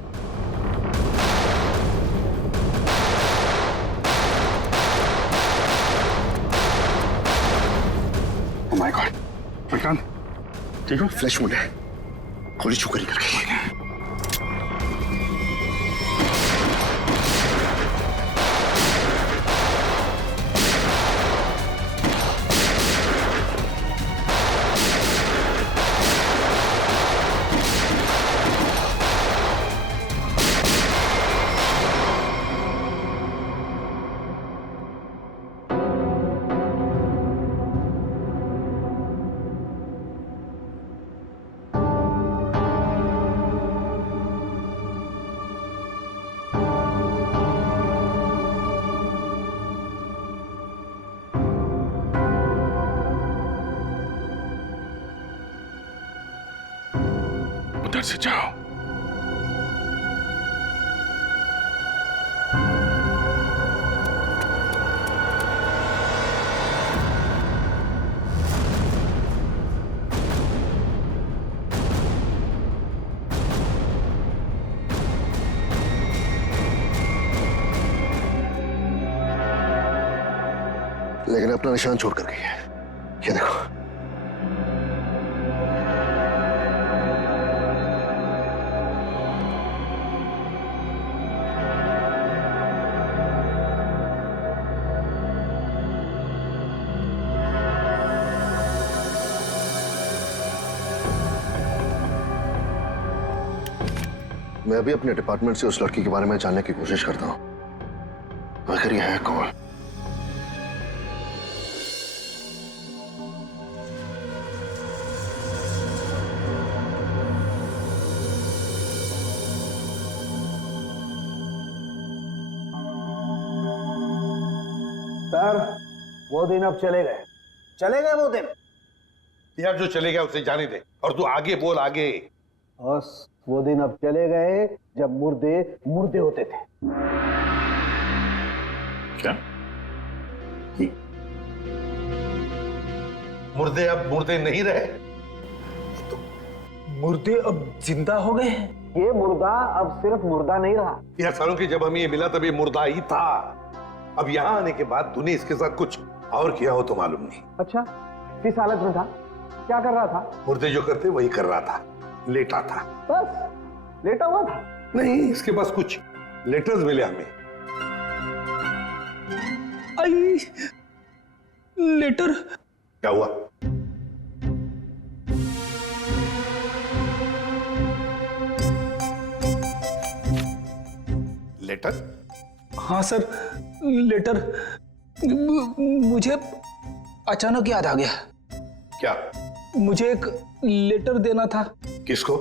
ओह माय गॉड, विक्रांत ठीक हो? फ्लैश मूड है, गोली छूकर निकल गई। घर से जाओ। लेकिन अपना निशान छोड़ कर गई है, ये देखो। मैं अभी अपने डिपार्टमेंट से उस लड़की के बारे में जानने की कोशिश करता हूं। आखिर ये है कौन? सर, वो दिन अब चले गए। चले गए वो दिन। यार जो चले गया उसे जाने दे, और तू आगे बोल, आगे। बस वो दिन अब चले गए जब मुर्दे मुर्दे होते थे। क्या? मुर्दे अब मुर्दे नहीं रहे, तो मुर्दे अब जिंदा हो गए हैं। ये मुर्दा अब सिर्फ मुर्दा नहीं रहा। यार सालों की जब हमें ये मिला तब ये मुर्दा ही था। अब यहाँ आने के बाद तूने इसके साथ कुछ और किया हो तो मालूम नहीं। अच्छा, किस हालत में था? क्या कर रहा था? मुर्दे जो करते वही कर रहा था, लेटा था। बस लेटा हुआ था? नहीं, इसके पास कुछ लेटर्स मिले हमें। आई लेटर? क्या हुआ? लेटर? हाँ सर, लेटर। मुझे अचानक याद आ गया। क्या? मुझे एक लेटर देना था। किसको?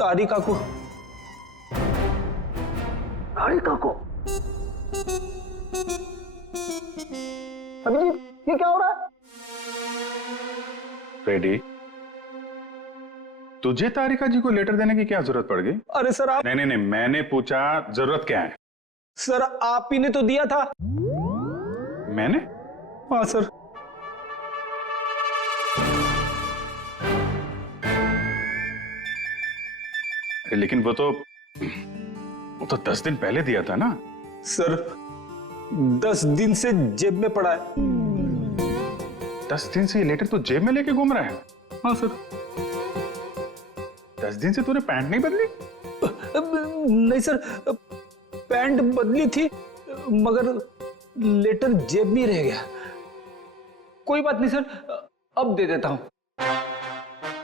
तारिका को। तारिका को? अभिजीत, ये क्या हो रहा है? रेडी? तुझे तारिका जी को लेटर देने की क्या जरूरत पड़ गई? अरे सर आप... नहीं, मैंने पूछा जरूरत क्या है। सर आप ही ने तो दिया था। मैंने? हाँ सर। लेकिन वो तो 10 दिन पहले दिया था ना। सर 10 दिन से जेब में पड़ा है। 10 दिन से ये लेटर तो जेब में लेके घूम रहा है? हाँ सर। 10 दिन से तूने पैंट नहीं बदली? नहीं सर, पैंट बदली थी मगर लेटर जेब में रह गया। कोई बात नहीं सर, अब दे देता हूं।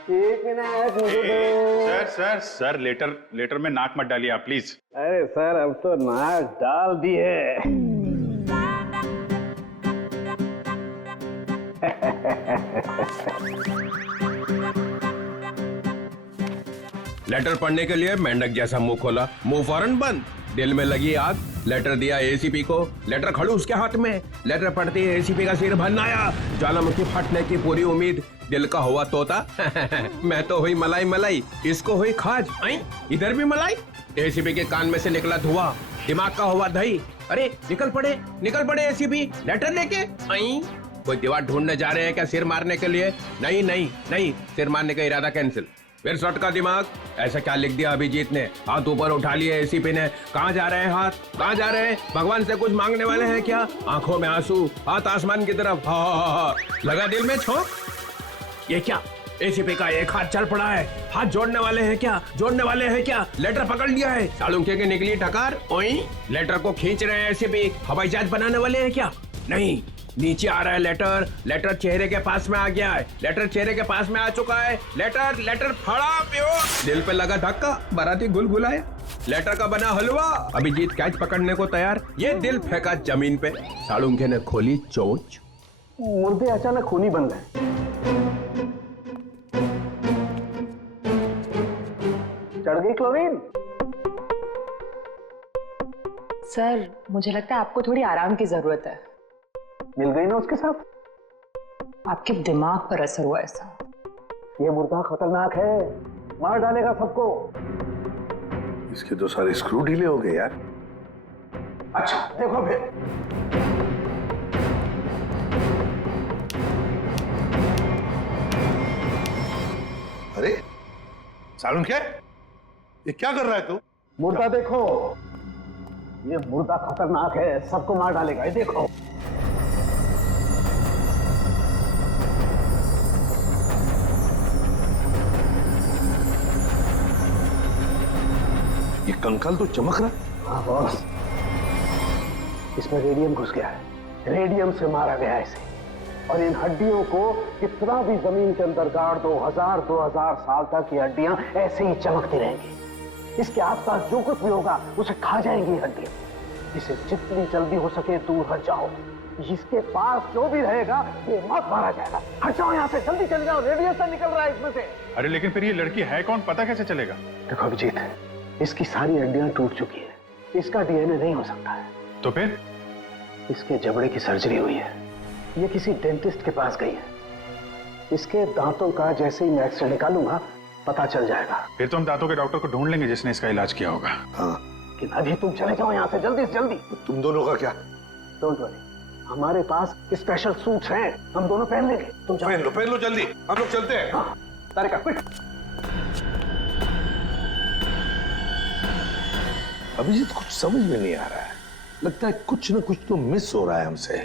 एक मिनट मुझे दो। सर लेटर में नाक मत डालिए आप प्लीज। अरे सर अब तो नाक डाल दी है। लेटर पढ़ने के लिए मेंढक जैसा मुंह खोला, मुंह फौरन बंद। दिल में लगी आग। लेटर दिया एसीपी को, लेटर खड़ूस के हाथ में। लेटर पढ़ते ही एसीपी का सिर भन्नाया, ज्वालामुखी फटने की पूरी उम्मीद। दिल का हुआ तोता मैं तो हुई मलाई मलाई, इसको हुई खाज। इधर भी मलाई। एसीपी के कान में से निकला धुआं, दिमाग का हुआ दही। अरे निकल पड़े एसीपी लेटर लेके। कोई दीवार ढूंढने जा रहे हैं क्या सिर मारने के लिए? नहीं, सिर मारने का इरादा कैंसिल। फिर शॉट का दिमाग। ऐसा क्या लिख दिया अभिजीत ने? हाथ ऊपर उठा लिए एसीपी ने। कहाँ जा रहे हैं हाथ? कहाँ जा रहे हैं? भगवान से कुछ मांगने वाले हैं क्या? आंखों में आंसू, हाथ आसमान की तरफ। हा। लगा दिल में छोंक। ये क्या? एसीपी का एक हाथ चल पड़ा है। हाथ जोड़ने वाले हैं क्या? लेटर पकड़ लिया है। सालुंखे की निकली टकार। ओई लेटर को खींच रहे हैं एसीपी। हवाई जहाज बनाने वाले हैं क्या? नहीं, नीचे आ रहा है लेटर चेहरे के पास में आ गया है। लेटर चेहरे के पास में आ चुका है। लेटर फड़ा प्यो। दिल पे लगा धक्का, बाराती गुलगुलाया। लेटर का बना हलवा। अभिजीत कैच पकड़ने को तैयार, ये दिल फेंका जमीन पे। सालुंखे ने खोली चोंच। मुर्दे अचानक खूनी बन गए। चढ़ गई क्लोरीन। सर मुझे लगता है आपको थोड़ी आराम की जरूरत है। मिल गई ना उसके साथ? आपके दिमाग पर असर हुआ ऐसा। ये मुर्दा खतरनाक है, मार डालेगा सबको। इसके तो सारे स्क्रू ढीले हो गए यार। अच्छा देखो फिर। अरे सालुन क्या? ये क्या कर रहा है तू? मुर्दा देखो, ये मुर्दा खतरनाक है, सबको मार डालेगा। ये देखो। ये कंकाल तो चमक रहा है। हाँ बॉस, इसमें रेडियम घुस गया है, रेडियम से मारा गया है इसे। और इन हड्डियों को कितना भी जमीन के अंदर गाड़ दो, 2000 साल तक ये हड्डियां ऐसे ही चमकती रहेंगी। इसके आसपास जो कुछ भी होगा उसे खा जाएंगी ये हड्डियां। इसे जितनी जल्दी हो सके दूर हट जाओ। इसके पास जो भी रहेगा ये मत मारा जाएगा। हट जाओ यहाँ से, जल्दी चले जाओ, रेडिएशन निकल रहा है इसमें से। अरे लेकिन फिर ये लड़की है कौन, पता कैसे चलेगा? देखो अभिजीत, इसकी सारी हड्डियां टूट चुकी है, इसका डीएनए नहीं हो सकता है। तो फिर? इसके जबड़े की सर्जरी हुई है, ये किसी डेंटिस्ट के पास गई है। इसके दांतों का जैसे ही मैं एक्सरे निकालूंगा पता चल जाएगा। फिर तो हम दांतों के डॉक्टर को ढूंढ लेंगे जिसने इसका इलाज किया होगा। हाँ, लेकिन अभी तुम चले जाओ यहाँ से जल्दी से जल्दी। तुम दोनों का क्या? डोंट वरी, हमारे पास स्पेशल सूट्स हैं, हम दोनों पहन लेंगे। तुम जाओ। पहन लो जल्दी, हम लोग चलते हैं। हाँ, तारिका क्विक। अभिजीत कुछ समझ में नहीं आ रहा है, लगता है कुछ ना कुछ तो मिस हो रहा है हमसे।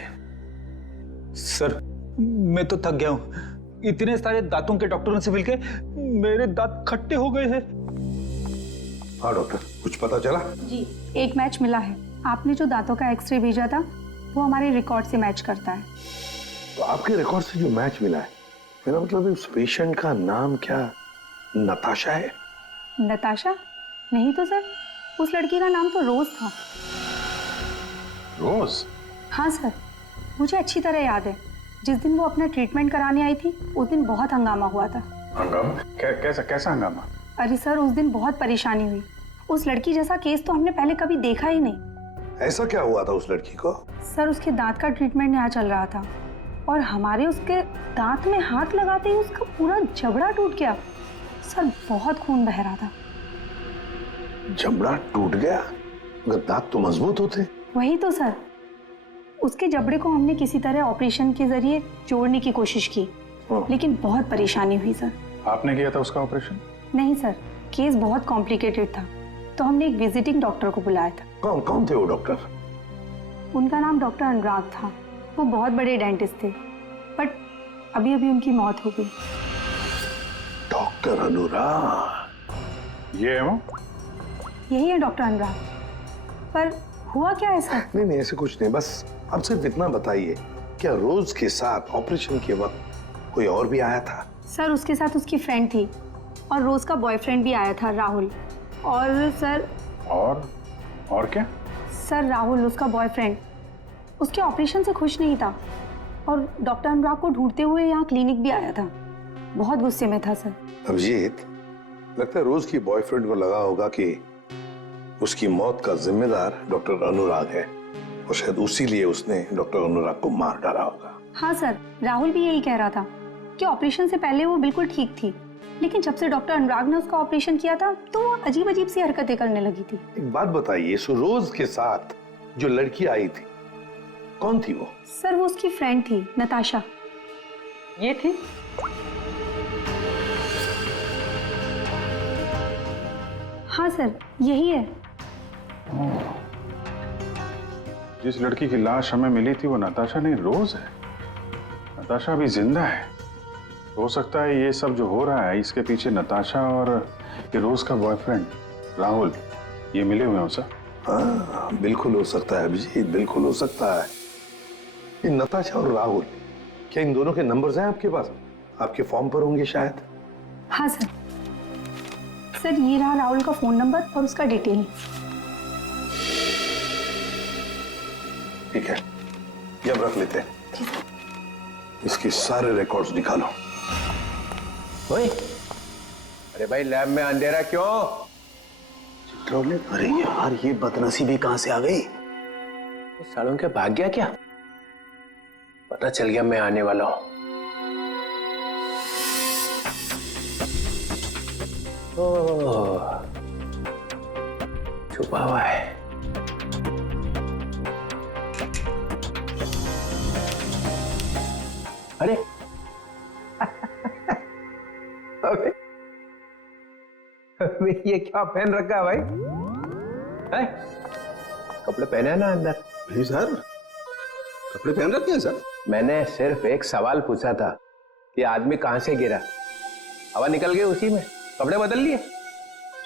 सर मैं तो थक गया हूं, इतने सारे दांतों के डॉक्टरों से मिलके मेरे दांत खट्टे हो गए हैं। हाँ डॉक्टर, कुछ पता चला? जी, एक मैच मिला है। आपने जो दांतों का एक्सरे भेजा था वो हमारे रिकॉर्ड से मैच करता है। तो आपके रिकॉर्ड से जो मैच मिला है, मेरा मतलब उस पेशेंट का नाम क्या नताशा है? नताशा? नहीं तो सर, उस लड़की का नाम तो रोज था। रोज? हाँ सर, मुझे अच्छी तरह याद है। जिस दिन वो अपना ट्रीटमेंट कराने आई थी उस दिन बहुत हंगामा हुआ था। हंगामा? कैसा हंगामा? अरे सर, उस दिन बहुत परेशानी हुई। उस लड़की जैसा केस तो हमने पहले कभी देखा ही नहीं। ऐसा क्या हुआ था उस लड़की को? सर, उसके दांत का ट्रीटमेंट यहाँ चल रहा था और हमारे उसके दांत में हाथ लगाते ही उसका पूरा जबड़ा टूट गया। सर, बहुत खून बह रहा था। जबड़ा टूट गया? मगर दांत तो मजबूत होते। वही तो सर, उसके जबड़े को हमने किसी तरह ऑपरेशन के जरिए जोड़ने की कोशिश की, लेकिन बहुत परेशानी हुई सर। आपने किया था उसका ऑपरेशन? नहीं सर, केस बहुत कॉम्प्लिकेटेड था, तो हमने एक विजिटिंग डॉक्टर को बुलाया था। कौन थे वो डॉक्टर? उनका नाम डॉक्टर अनुराग था। वो बहुत बड़े डेंटिस्ट थे, बट अभी अभी उनकी मौत हो गई। डॉक्टर अनुराग? ये है वो? यही है डॉक्टर अनुराग। पर हुआ क्या है सर? नहीं ऐसे कुछ नहीं, बस आप सिर्फ इतना बताइए, क्या रोज के साथ ऑपरेशन के वक्त कोई और भी आया था? सर, उसके साथ उसकी फ्रेंड थी और रोज का बॉयफ्रेंड भी आया था, राहुल। और सर और क्या? सर, राहुल उसका बॉयफ्रेंड उसके ऑपरेशन से खुश नहीं था और डॉक्टर अनुराग को ढूंढते हुए यहाँ क्लिनिक भी आया था। बहुत गुस्से में था सर। अभिजीत, लगता है रोज की बॉयफ्रेंड को लगा होगा कि उसकी मौत का जिम्मेदार डॉक्टर अनुराग है और शायद उसी लिए उसने डॉक्टर अनुराग को मार डाला होगा। हाँ सर, राहुल भी यही कह रहा था कि ऑपरेशन से पहले वो बिल्कुल ठीक थी, लेकिन जब से डॉक्टर अनुराग ने उसका ऑपरेशन किया था तो वो अजीब अजीब सी हरकतें करने लगी थी। एक बात बताइए, रोज के साथ जो लड़की आई थी कौन थी वो? सर, वो उसकी फ्रेंड थी, नताशा। ये थी? हाँ सर, यही है। जिस लड़की की लाश हमें मिली थी वो नताशा नहीं, रोज है। नताशा अभी जिंदा है। हो सकता है ये सब जो हो रहा है इसके पीछे नताशा और ये रोज का बॉयफ्रेंड राहुल ये मिले हुए हैं सर। हाँ, बिल्कुल हो सकता है अभिजीत, बिल्कुल हो सकता है। ये नताशा और राहुल, क्या इन दोनों के नंबर्स हैं आपके पास? आपके फॉर्म पर होंगे शायद। हाँ सर। सर, ये रहा राहुल का फोन नंबर और उसका डिटेल। ठीक है, ये अब रख लेते हैं। इसके सारे रिकॉर्ड्स निकालो। ओए, अरे भाई लैब में अंधेरा क्यों? अरे यार, ये बदनसीबी कहां से आ गई? सालों के भाग गया क्या? पता चल गया मैं आने वाला हूं। ओह, छुपा हुआ है। अरे अबे ये क्या पहन रखा है भाई? है? कपड़े पहने हैं ना अंदर? नहीं सर, कपड़े पहन रखे हैं सर। मैंने सिर्फ एक सवाल पूछा था कि आदमी कहां से गिरा, हवा निकल गई उसी में, कपड़े बदल लिए।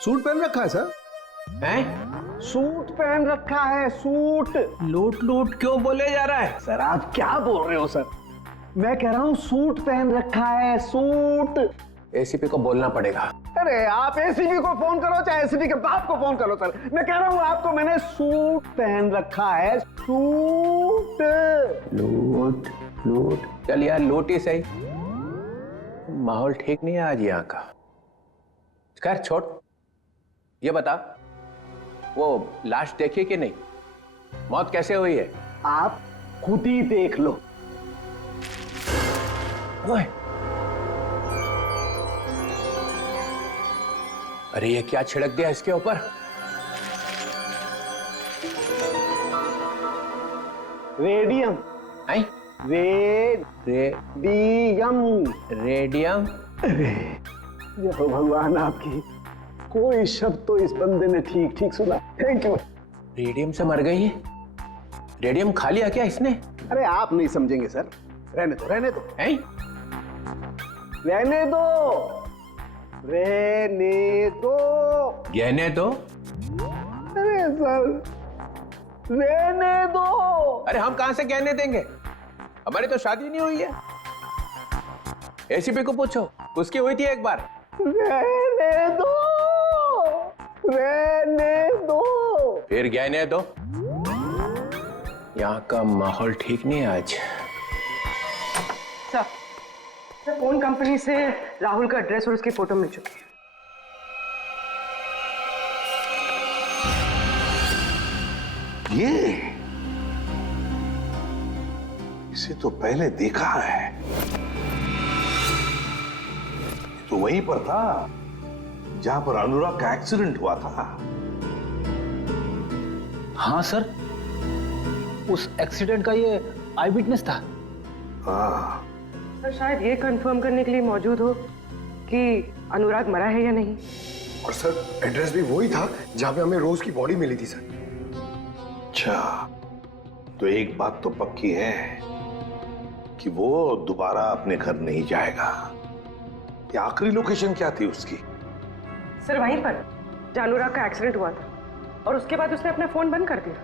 सूट पहन रखा है सर। हैं? सूट पहन रखा है, सूट। लूट लूट क्यों बोले जा रहा है? सर आप क्या बोल रहे हो सर? मैं कह रहा हूँ सूट पहन रखा है, सूट। एसीपी को बोलना पड़ेगा। अरे आप एसीपी को फोन करो चाहे एसीपी के बाप को फोन करो सर, मैं कह रहा हूँ आपको मैंने सूट पहन रखा है, सूट। लूट लूट, चल यार लूट ही सही, माहौल ठीक नहीं है आज यहाँ का। खैर छोड़, ये बता वो लाश देखी कि नहीं? मौत कैसे हुई है? आप खुद ही देख लो। ओए, अरे ये क्या छिड़क दिया इसके ऊपर? रेडियम। हैं? रेडियम। रेडियम? जय हो भगवान आपकी, कोई शब्द तो इस बंदे ने ठीक ठीक सुना। Thank you. रेडियम से मर गई है? रेडियम खा लिया क्या इसने? अरे आप नहीं समझेंगे सर, रहने दो रहने दो। हैं? रहने दो रहने दो। गहने दो? अरे सर रहने दो। अरे हम कहां से गहने देंगे, हमारी तो शादी नहीं हुई है। एसीपी को पूछो, उसकी हुई थी एक बार। रहने दो रहने दो। फिर गहने दो। यहाँ का माहौल ठीक नहीं है आज। सर फोन कंपनी से राहुल का एड्रेस और उसकी फोटो मिल चुकी है। ये इसे तो पहले देखा है, तो वहीं पर था जहां पर अनुराग का एक्सीडेंट हुआ था। हाँ सर, उस एक्सीडेंट का ये आई विटनेस था। हाँ सर शायद ये कंफर्म करने के लिए मौजूद हो कि अनुराग मरा है या नहीं। और सर एड्रेस भी वही था जहां पे हमें रोज की बॉडी मिली थी सर। अच्छा, तो एक बात तो पक्की है कि वो दोबारा अपने घर नहीं जाएगा। ये आखिरी लोकेशन क्या थी उसकी? सर वहीं पर जहां अनुराग का एक्सीडेंट हुआ था, और उसके बाद उसने अपना फोन बंद कर दिया।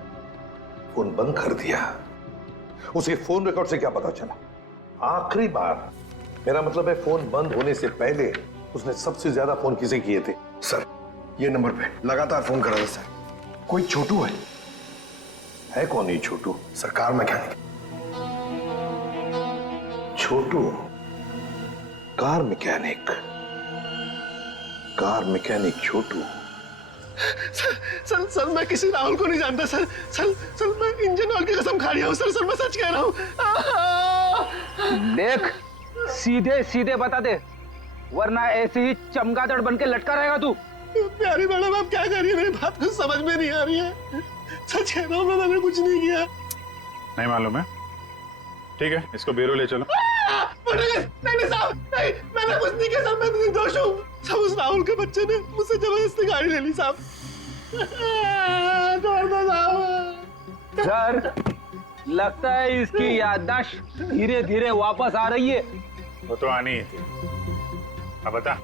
फोन बंद कर दिया? उसे फोन रिकॉर्ड से क्या पता चला? आखिरी बार, मेरा मतलब है फोन बंद होने से पहले उसने सबसे ज्यादा फोन किसे किए थे? सर ये नंबर पे लगातार फोन कर रहा था सर। कोई छोटू है कौन ये Chhotu? Sir car mechanic. Chhotu car mechanic? Car mechanic Chhotu? Sir मैं किसी राहुल को नहीं जानता सर। सर मैं इंजन ऑयल की कसम खा रहा हूँ सर मैं सच कह रहा हूँ। देख, सीधे सीधे बता दे, वरना ऐसे ही चमगादड़ बन के लटका रहेगा तू। प्यारी मैडम आप क्या कर रही है, मेरी बात कुछ समझ में नहीं आ रही है। सच कह रहा हूँ मैंने कुछ नहीं किया। नहीं मालूम है? ठीक है, इसको ब्यूरो ले चलो। नहीं साहब, नहीं मैंने कुछ नहीं किया साहब, मैं निर्दोष हूँ। सब उस राहुल के बच्चे ने मुझसे जबरदस्ती गाड़ी ले ली साहब। छोड़ दो साहब। सर लगता है इसकी याददाश्त धीरे धीरे वापस आ रही है। वो तो आनी ही थी। अब बता।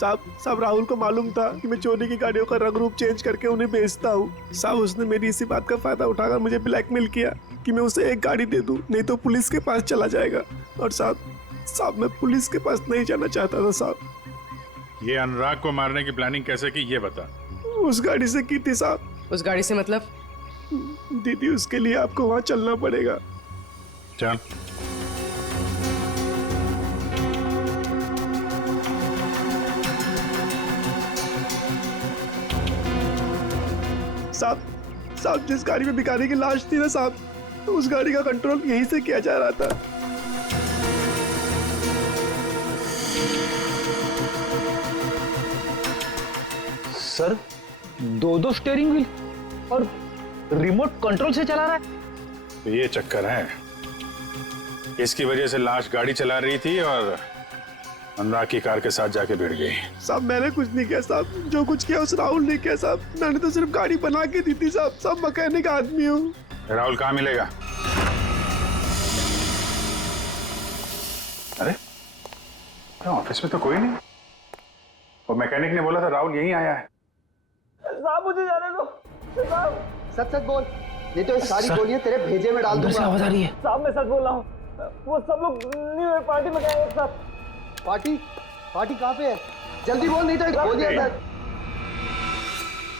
साहब राहुल को मालूम था कि मैं चोरी की गाड़ियों का रंग रूप चेंज करके उन्हें बेचता हूँ। साहब उसने मेरी इसी बात का फायदा उठाकर मुझे ब्लैकमेल किया कि मैं उसे एक गाड़ी दे दूं, नहीं तो पुलिस के पास चला जाएगा। और साहब मैं पुलिस के पास नहीं जाना चाहता था साहब। ये अनुराग को मारने की प्लानिंग कैसे की ये बता। उस गाड़ी से की थी साहब। उस गाड़ी से मतलब? दीदी उसके लिए आपको वहां चलना पड़ेगा। चल। साहब जिस गाड़ी में भिखारी की लाश थी ना साहब, उस गाड़ी का कंट्रोल यहीं से किया जा रहा था। सर 2 स्टीयरिंग व्हील और रिमोट कंट्रोल से चला रहा है। तो ये चक्कर है, इसकी वजह से लाश गाड़ी चला रही थी और अनुराग की कार के साथ जाके भिड़ गई। साहब मैंने कुछ नहीं किया साहब, जो कुछ किया उस राहुल ने किया साहब। मैंने तो सिर्फ गाड़ी बना के दी थी साहब। सब मैकेनिक आदमी हूँ। राहुल कहाँ मिलेगा? अरे ऑफिस में तो कोई नहीं, और मैकेनिक ने बोला था राहुल यहीं आया है। साहब मुझे जाने दो साहब। सच सच बोल, नहीं तो ये सारी गोलियां तेरे भेजे में डाल दूंगा। आवाज आ रही है। साहब मैं सच बोल रहा हूँ, वो सब लोग न्यू ईयर पार्टी में गए एक साथ। पार्टी पार्टी कहाँ पे है? जल्दी बोल, नहीं तो ये गोलियां अंदर।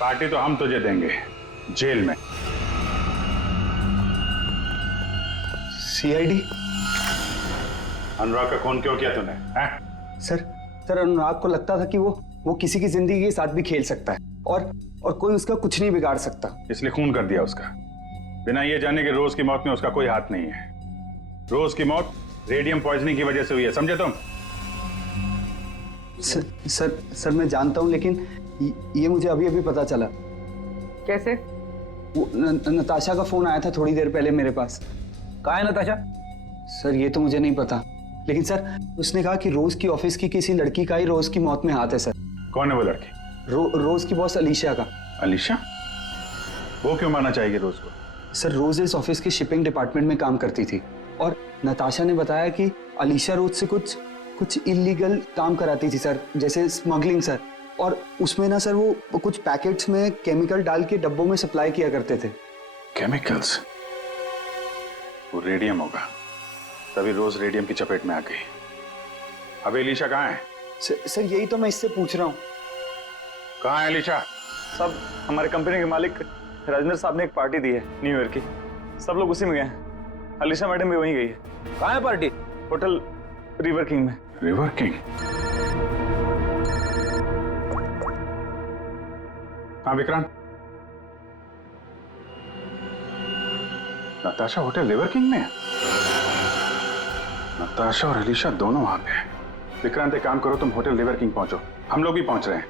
पार्टी तो हम तुझे देंगे जेल में। सीआईडी? अनुराग का खून क्यों किया तूने? सर अनुराग को लगता था कि वो किसी की जिंदगी के साथ भी खेल सकता है और कोई उसका कुछ नहीं बिगाड़ सकता, इसलिए खून कर दिया उसका, बिना ये जाने कि रोज की मौत में उसका कोई हाथ नहीं है। रोज की मौत रेडियम पॉइजनिंग की वजह से हुई है, समझे तुम? सर मैं जानता हूं, लेकिन ये मुझे अभी अभी पता चला। कैसे? वो नताशा का फोन आया था थोड़ी देर पहले मेरे पास। कहाँ है नताशा? सर ये तो मुझे नहीं पता, लेकिन सर उसने कहा कि रोज की ऑफिस की किसी लड़की का ही रोज की मौत में हाथ है सर। कौन है वो लड़की? रोज की बॉस अलीशा का। अलीशा? वो क्यों मारना चाहेगी रोज को? सर रोज इस ऑफिस के शिपिंग डिपार्टमेंट में काम करती थी और नताशा ने बताया कि अलीशा रोज से कुछ इलीगल काम कराती थी सर, जैसे स्मगलिंग सर। और उसमें ना सर वो कुछ पैकेट्स में केमिकल डाल के डब्बों में सप्लाई किया करते थे। केमिकल्स? वो रेडियम होगा, तभी रोज रेडियम की चपेट में आ गई। अब अलीशा कहाँ है? सर यही तो मैं इससे पूछ रहा हूँ। कहाँ है अलीशा? सब हमारे कंपनी के मालिक राजेंद्र साहब ने एक पार्टी दी है न्यू ईयर की, सब लोग उसी में गए हैं। अलीशा मैडम भी वहीं गई है। कहाँ है पार्टी? होटल रिवर किंग में। River King? हाँ Vikrant, Natasha hotel River King में है। नताशा और अलीशा दोनों वहां पे हैं। विक्रांत एक काम करो, तुम होटल रिवर किंग पहुंचो, हम लोग भी पहुंच रहे हैं।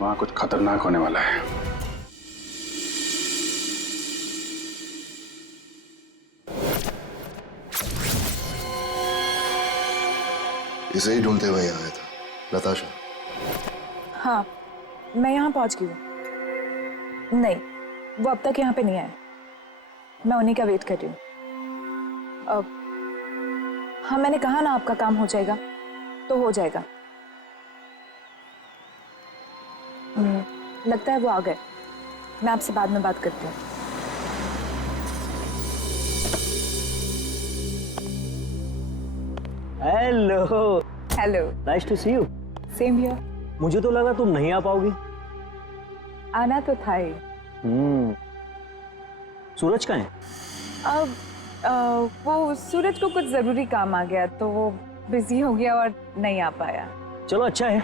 वहां कुछ खतरनाक होने वाला है। इसे ही ढूंढते हुए यहाँ आया था। नताशा? हाँ मैं यहाँ पहुँच गई हूँ। नहीं वो अब तक यहाँ पे नहीं आए, मैं उन्हीं का वेट कर रही हूँ। हाँ मैंने कहा ना आपका काम हो जाएगा तो हो जाएगा। लगता है वो आ गए, मैं आपसे बाद में बात करती हूँ। Hello. Hello. Nice to see you. Same here. मुझे तो लगा तुम नहीं आ पाओगी। आना तो था ही। सूरज कहाँ है? अब वो सूरज को कुछ जरूरी काम आ गया तो वो बिजी हो गया और नहीं आ पाया। चलो अच्छा है,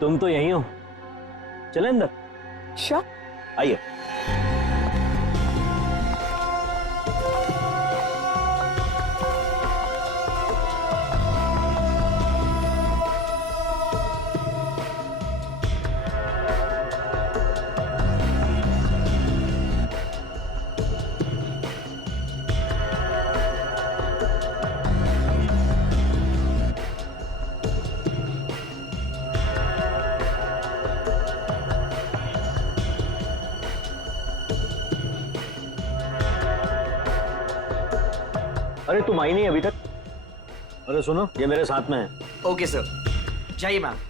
तुम तो यहीं हो, चले अंदर। श्योर, आइए। अरे तुम आई नहीं अभी तक? अरे सुनो, ये मेरे साथ में है। ओके सर, जाइए मैम।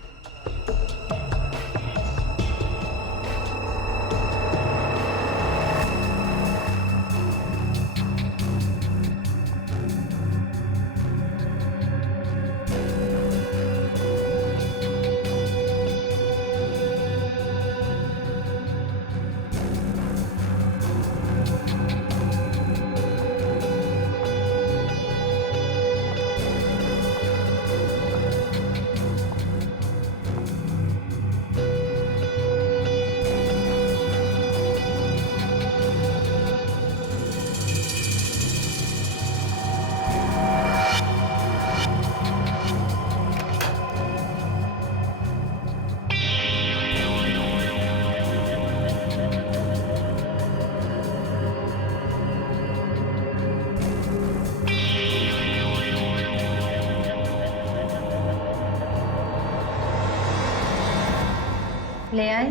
ले आई?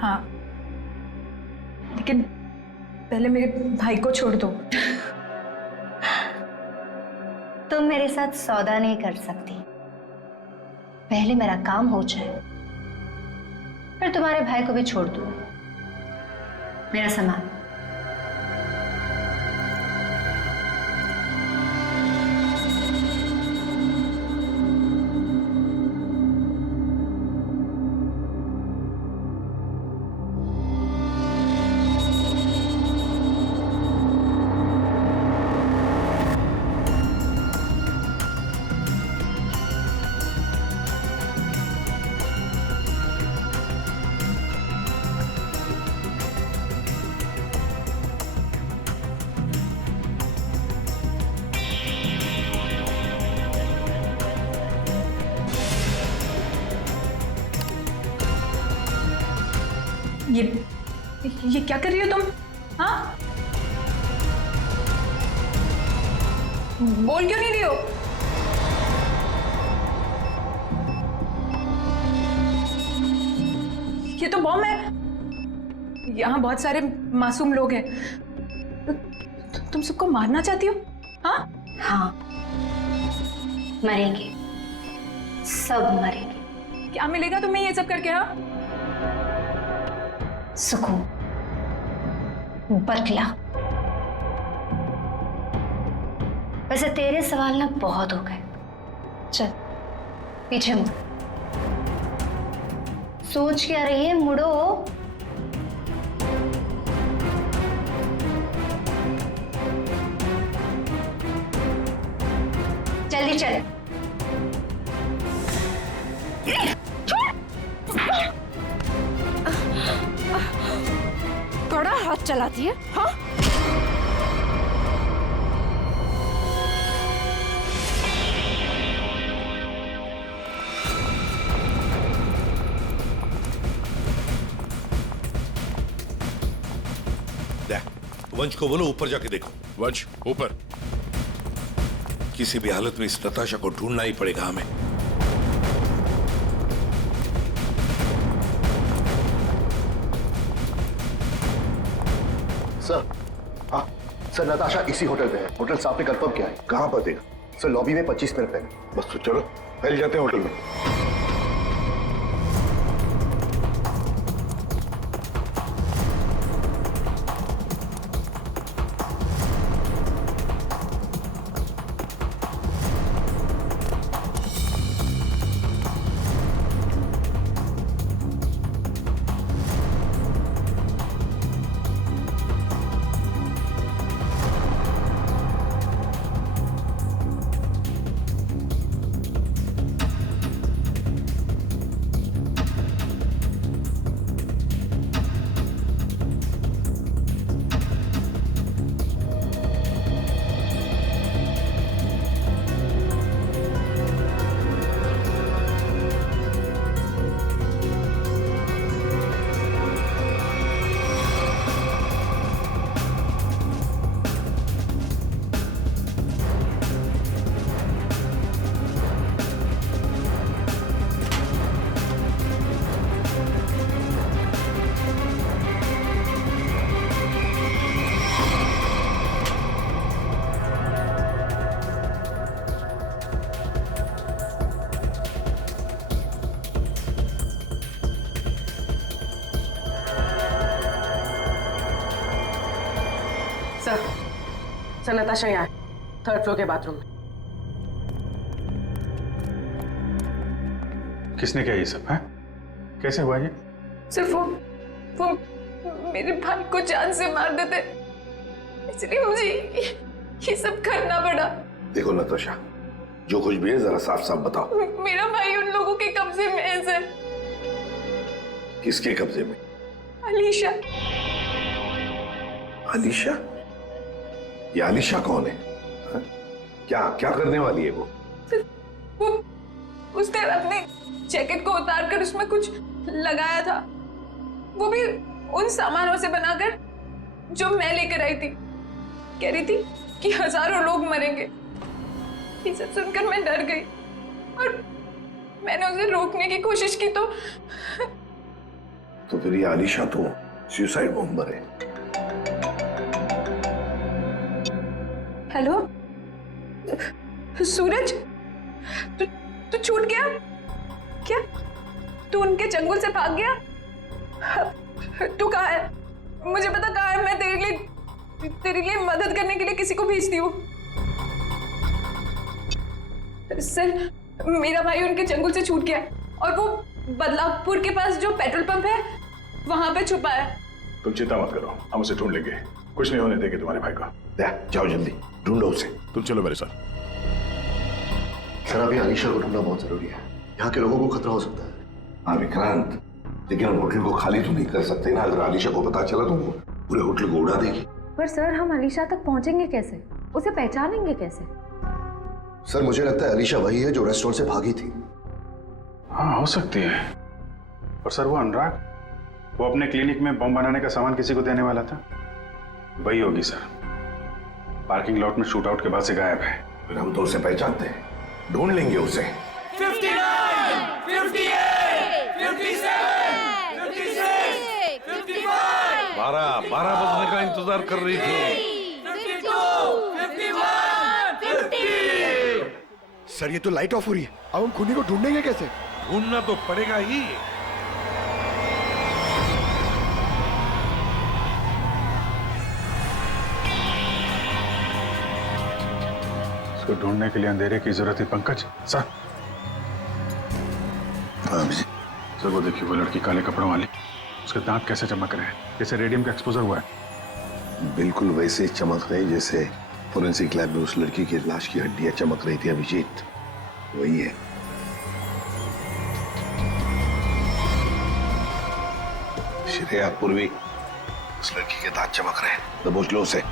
हाँ, लेकिन पहले मेरे भाई को छोड़ दो। तुम मेरे साथ सौदा नहीं कर सकती। पहले मेरा काम हो जाए, फिर तुम्हारे भाई को भी छोड़ दूँ। मेरा सामान। ये क्या कर रही हो तुम? हाँ, बोल क्यों नहीं रही हो? ये तो बॉम्ब है। यहाँ बहुत सारे मासूम लोग हैं। तुम सबको मारना चाहती हो? हाँ हाँ, मरेंगे, सब मरेंगे। क्या मिलेगा तुम्हें ये सब करके? हाँ, सुकून, बदला। वैसे तेरे सवाल ना बहुत हो गए। चल पीछे मुड़। सोच क्या रही है? मुड़ो। जल्दी चल। बड़ा हाथ चलाती है। हाँ, वंश को बोलो ऊपर जाके देखो। वंश ऊपर। किसी भी हालत में इस नताशा को ढूंढना ही पड़ेगा हमें। सर, हाँ सर, नताशा इसी होटल पे है। होटल साहब ने कंफर्म किया है। कहाँ पर देगा? सर लॉबी में 25 मिनट पहले। बस तो चलो पहले जाते हैं होटल में। सर नताशा यहाँ है, 3rd फ्लोर के बाथरूम में। किसने किया ये सब? है कैसे हुआ ये? सिर्फ वो मेरे भाई को जान से मार देते, इसलिए मुझे ये सब करना पड़ा। देखो नताशा, जो कुछ भी है जरा साफ साफ बताओ। मेरा भाई उन लोगों के कब्जे में है सर। किसके कब्जे में? अलीशा। अलीशा? ये अलीशा कौन है? हा? क्या क्या करने वाली है वो? उसने अपने जैकेट को उतार कर उसमें कुछ लगाया था, वो भी उन सामानों से बनाकर जो मैं लेकर आई थी। कह रही थी कि हजारों लोग मरेंगे। ये सब सुनकर मैं डर गई मैंने उसे रोकने की कोशिश की तो फिर ये आलिशा तो सुसाइड बॉम्बर है। हेलो सूरज, तू छूट गया क्या? तू उनके चंगुल से भाग गया? तू कहाँ है? मुझे पता कहाँ है। मैं तेरे लिए मदद करने के लिए किसी को भेजती हूँ। सर, मेरा भाई उनके चंगुल से छूट गया और वो बदलापुर के पास जो पेट्रोल पंप है वहां पे छुपा है। तुम चिंता मत करो, हम उसे ढूंढ लेंगे। कुछ नहीं होने देंगे तुम्हारे भाई को। जाओ जल्दी ढूंढो उसे। तुम चलो मेरे साथ। सर अभी आलिशा को ढूंढना बहुत जरूरी है, यहाँ के लोगों को खतरा हो सकता है। हाँ विक्रांत, लेकिन हम होटल को खाली तो नहीं कर सकते ना। अगर आलिशा को पता चला तो वो पूरे होटल को उड़ा देगी। पर सर हम अलीशा तक पहुंचेंगे कैसे? उसे पहचानेंगे कैसे? सर मुझे लगता है अलीशा वही है जो रेस्टोरेंट से भागी थी। हाँ हो सकती है। और सर वो अनुराग, वो अपने क्लिनिक में बम बनाने का सामान किसी को देने वाला था, वही होगी सर। पार्किंग लॉट में शूट आउट के बाद से गायब है। फिर हम तो उसे पहचानते हैं, ढूंढ लेंगे उसे। 59, 58, 57, 56, 55, 12 बजने का इंतजार कर रही थी। 52, 51, 50। सर ये तो लाइट ऑफ हो रही है, अब हम खूनी को ढूंढेंगे कैसे? ढूंढना तो पड़ेगा ही। इसको ढूंढने के लिए अंधेरे की जरूरत है पंकज। सर सर वो देखिए, वो लड़की काले कपड़ों वाली, उसके दांत कैसे चमक रहे हैं, जैसे रेडियम का एक्सपोजर हुआ है। बिल्कुल वैसे चमक रही जैसे फोरेंसिक लैब में उस लड़की की लाश की हड्डियां चमक रही थी। अभिजीत वही है। श्रेया पूर्वी, उस लड़की के दांत चमक रहे हैं। दबोच लो उसे।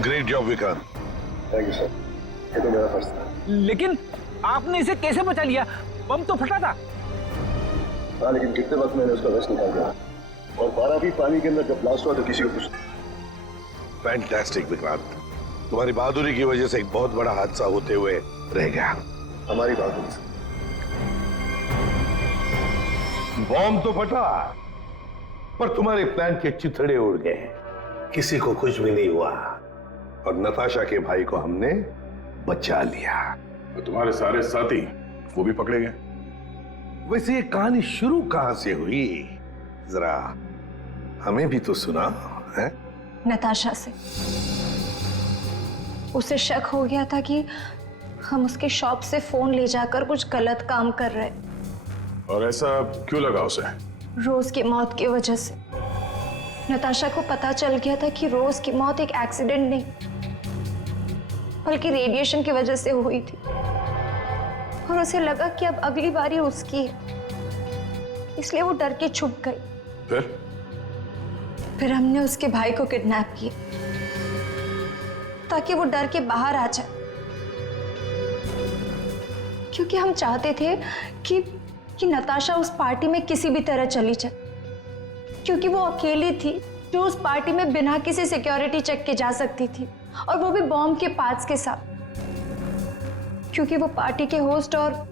Great job Vikrant. Thank you sir, ये तो मेरा फर्ज था। लेकिन आपने इसे कैसे बचा लिया? बम तो फटा था। हाँ लेकिन कितने वक्त मैंने उसका वेस्ट निकाल दिया, और 12 भी पानी के अंदर जब ब्लास्ट हुआ तो किसी को कुछ। फैंटास्टिक विक्रांत, तुम्हारी बहादुरी की वजह से एक बहुत बड़ा हादसा होते हुए रह गया। हमारी बहादुरी से। बॉम्ब तो फटा, पर तुम्हारे प्लान के चिथड़े उड़ गए, किसी को कुछ भी नहीं हुआ, और नताशा के भाई को हमने बचा लिया। तो तुम्हारे सारे साथी वो भी पकड़े गए। वैसे ये कहानी शुरू कहां से हुई, जरा हमें भी तो सुना है। नताशा से। उसे शक हो गया था कि हम उसके शॉप से फोन ले जाकर कुछ गलत काम कर रहे। और ऐसा क्यों लगा उसे? रोज की मौत की वजह से। नताशा को पता चल गया था कि रोज की मौत एक एक्सीडेंट नहीं बल्कि रेडिएशन की वजह से हुई थी, और उसे लगा कि अब अगली बारी उसकी है, इसलिए वो डर के छुप गई। फिर हमने उसके भाई को किडनैप किया ताकि वो डर के बाहर आ जाए, क्योंकि हम चाहते थे कि नताशा उस पार्टी में किसी भी तरह चली जाए, क्योंकि वो अकेली थी जो उस पार्टी में बिना किसी सिक्योरिटी चेक के जा सकती थी, और वो भी बॉम्ब के पार्ट्स के साथ, क्योंकि वो पार्टी के होस्ट और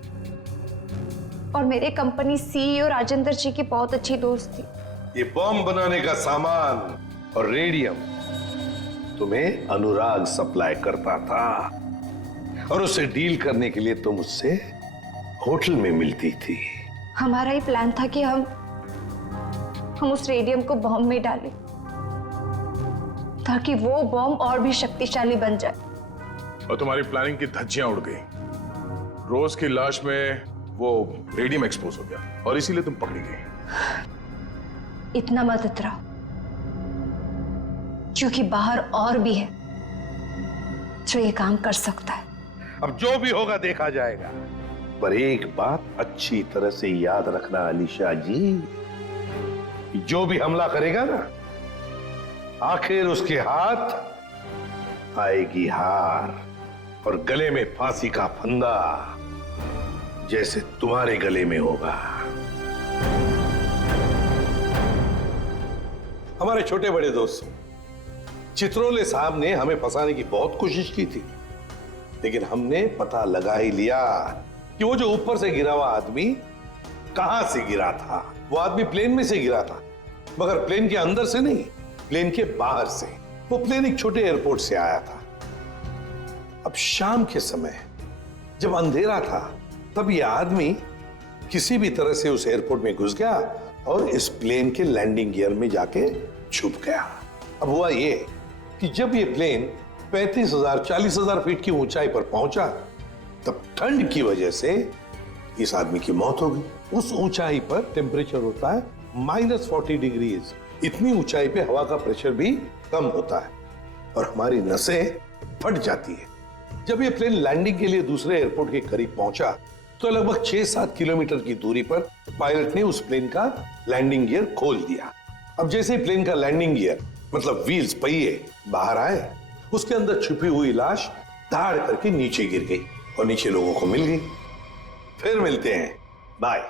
मेरे कंपनी सीईओ राजेंद्र जी की बहुत अच्छी दोस्त थी। ये बॉम्ब बनाने का सामान और रेडियम तुम्हें अनुराग सप्लाई करता था, और उससे डील करने के लिए तुम उससे होटल में मिलती थी। हमारा ही प्लान था कि हम उस रेडियम को बॉम्ब में डालें, ताकि वो बॉम्ब और भी शक्तिशाली बन जाए। और तुम्हारी प्लानिंग की धज्जियां उड़ गई। रोज की लाश में वो रेडियम एक्सपोज हो गया और इसीलिए तुम पकड़ी गई। इतना मत इतराओ, क्योंकि बाहर और भी है जो ये काम कर सकता है। अब जो भी होगा देखा जाएगा, पर एक बात अच्छी तरह से याद रखना अलीशा जी, जो भी हमला करेगा ना, आखिर उसके हाथ आएगी हार और गले में फांसी का फंदा, जैसे तुम्हारे गले में होगा। हमारे छोटे बड़े दोस्त चित्रोले साहब ने हमें फंसाने की बहुत कोशिश की थी, लेकिन हमने पता लगा ही लिया कि वो जो ऊपर से गिरा हुआ आदमी कहां से गिरा था। वो आदमी प्लेन में से गिरा था, मगर प्लेन के अंदर से नहीं, प्लेन के बाहर से। वो प्लेन एक छोटे एयरपोर्ट से आया था। अब शाम के समय जब अंधेरा था, तब ये आदमी किसी भी तरह से उस एयरपोर्ट में घुस गया और इस प्लेन के लैंडिंग गियर में जाके छुप गया। अब हुआ ये कि जब ये प्लेन 35,000 40,000 फीट की ऊंचाई पर पहुंचा, तब ठंड की वजह से इस आदमी की मौत हो गई। उस ऊंचाई पर टेम्परेचर होता है -40 डिग्रीज। इतनी ऊंचाई पे हवा का प्रेशर भी कम होता है और हमारी नसें फट जाती है। जब ये प्लेन लैंडिंग के लिए दूसरे एयरपोर्ट के करीब पहुंचा, तो लगभग 6-7 किलोमीटर की दूरी पर पायलट ने उस प्लेन का लैंडिंग गियर खोल दिया। अब जैसे ही प्लेन का लैंडिंग गियर मतलब व्हील्स, पहिए बाहर आए, उसके अंदर छुपी हुई लाश धाड़ करके नीचे गिर गई और नीचे लोगों को मिल गई। फिर मिलते हैं, बाय।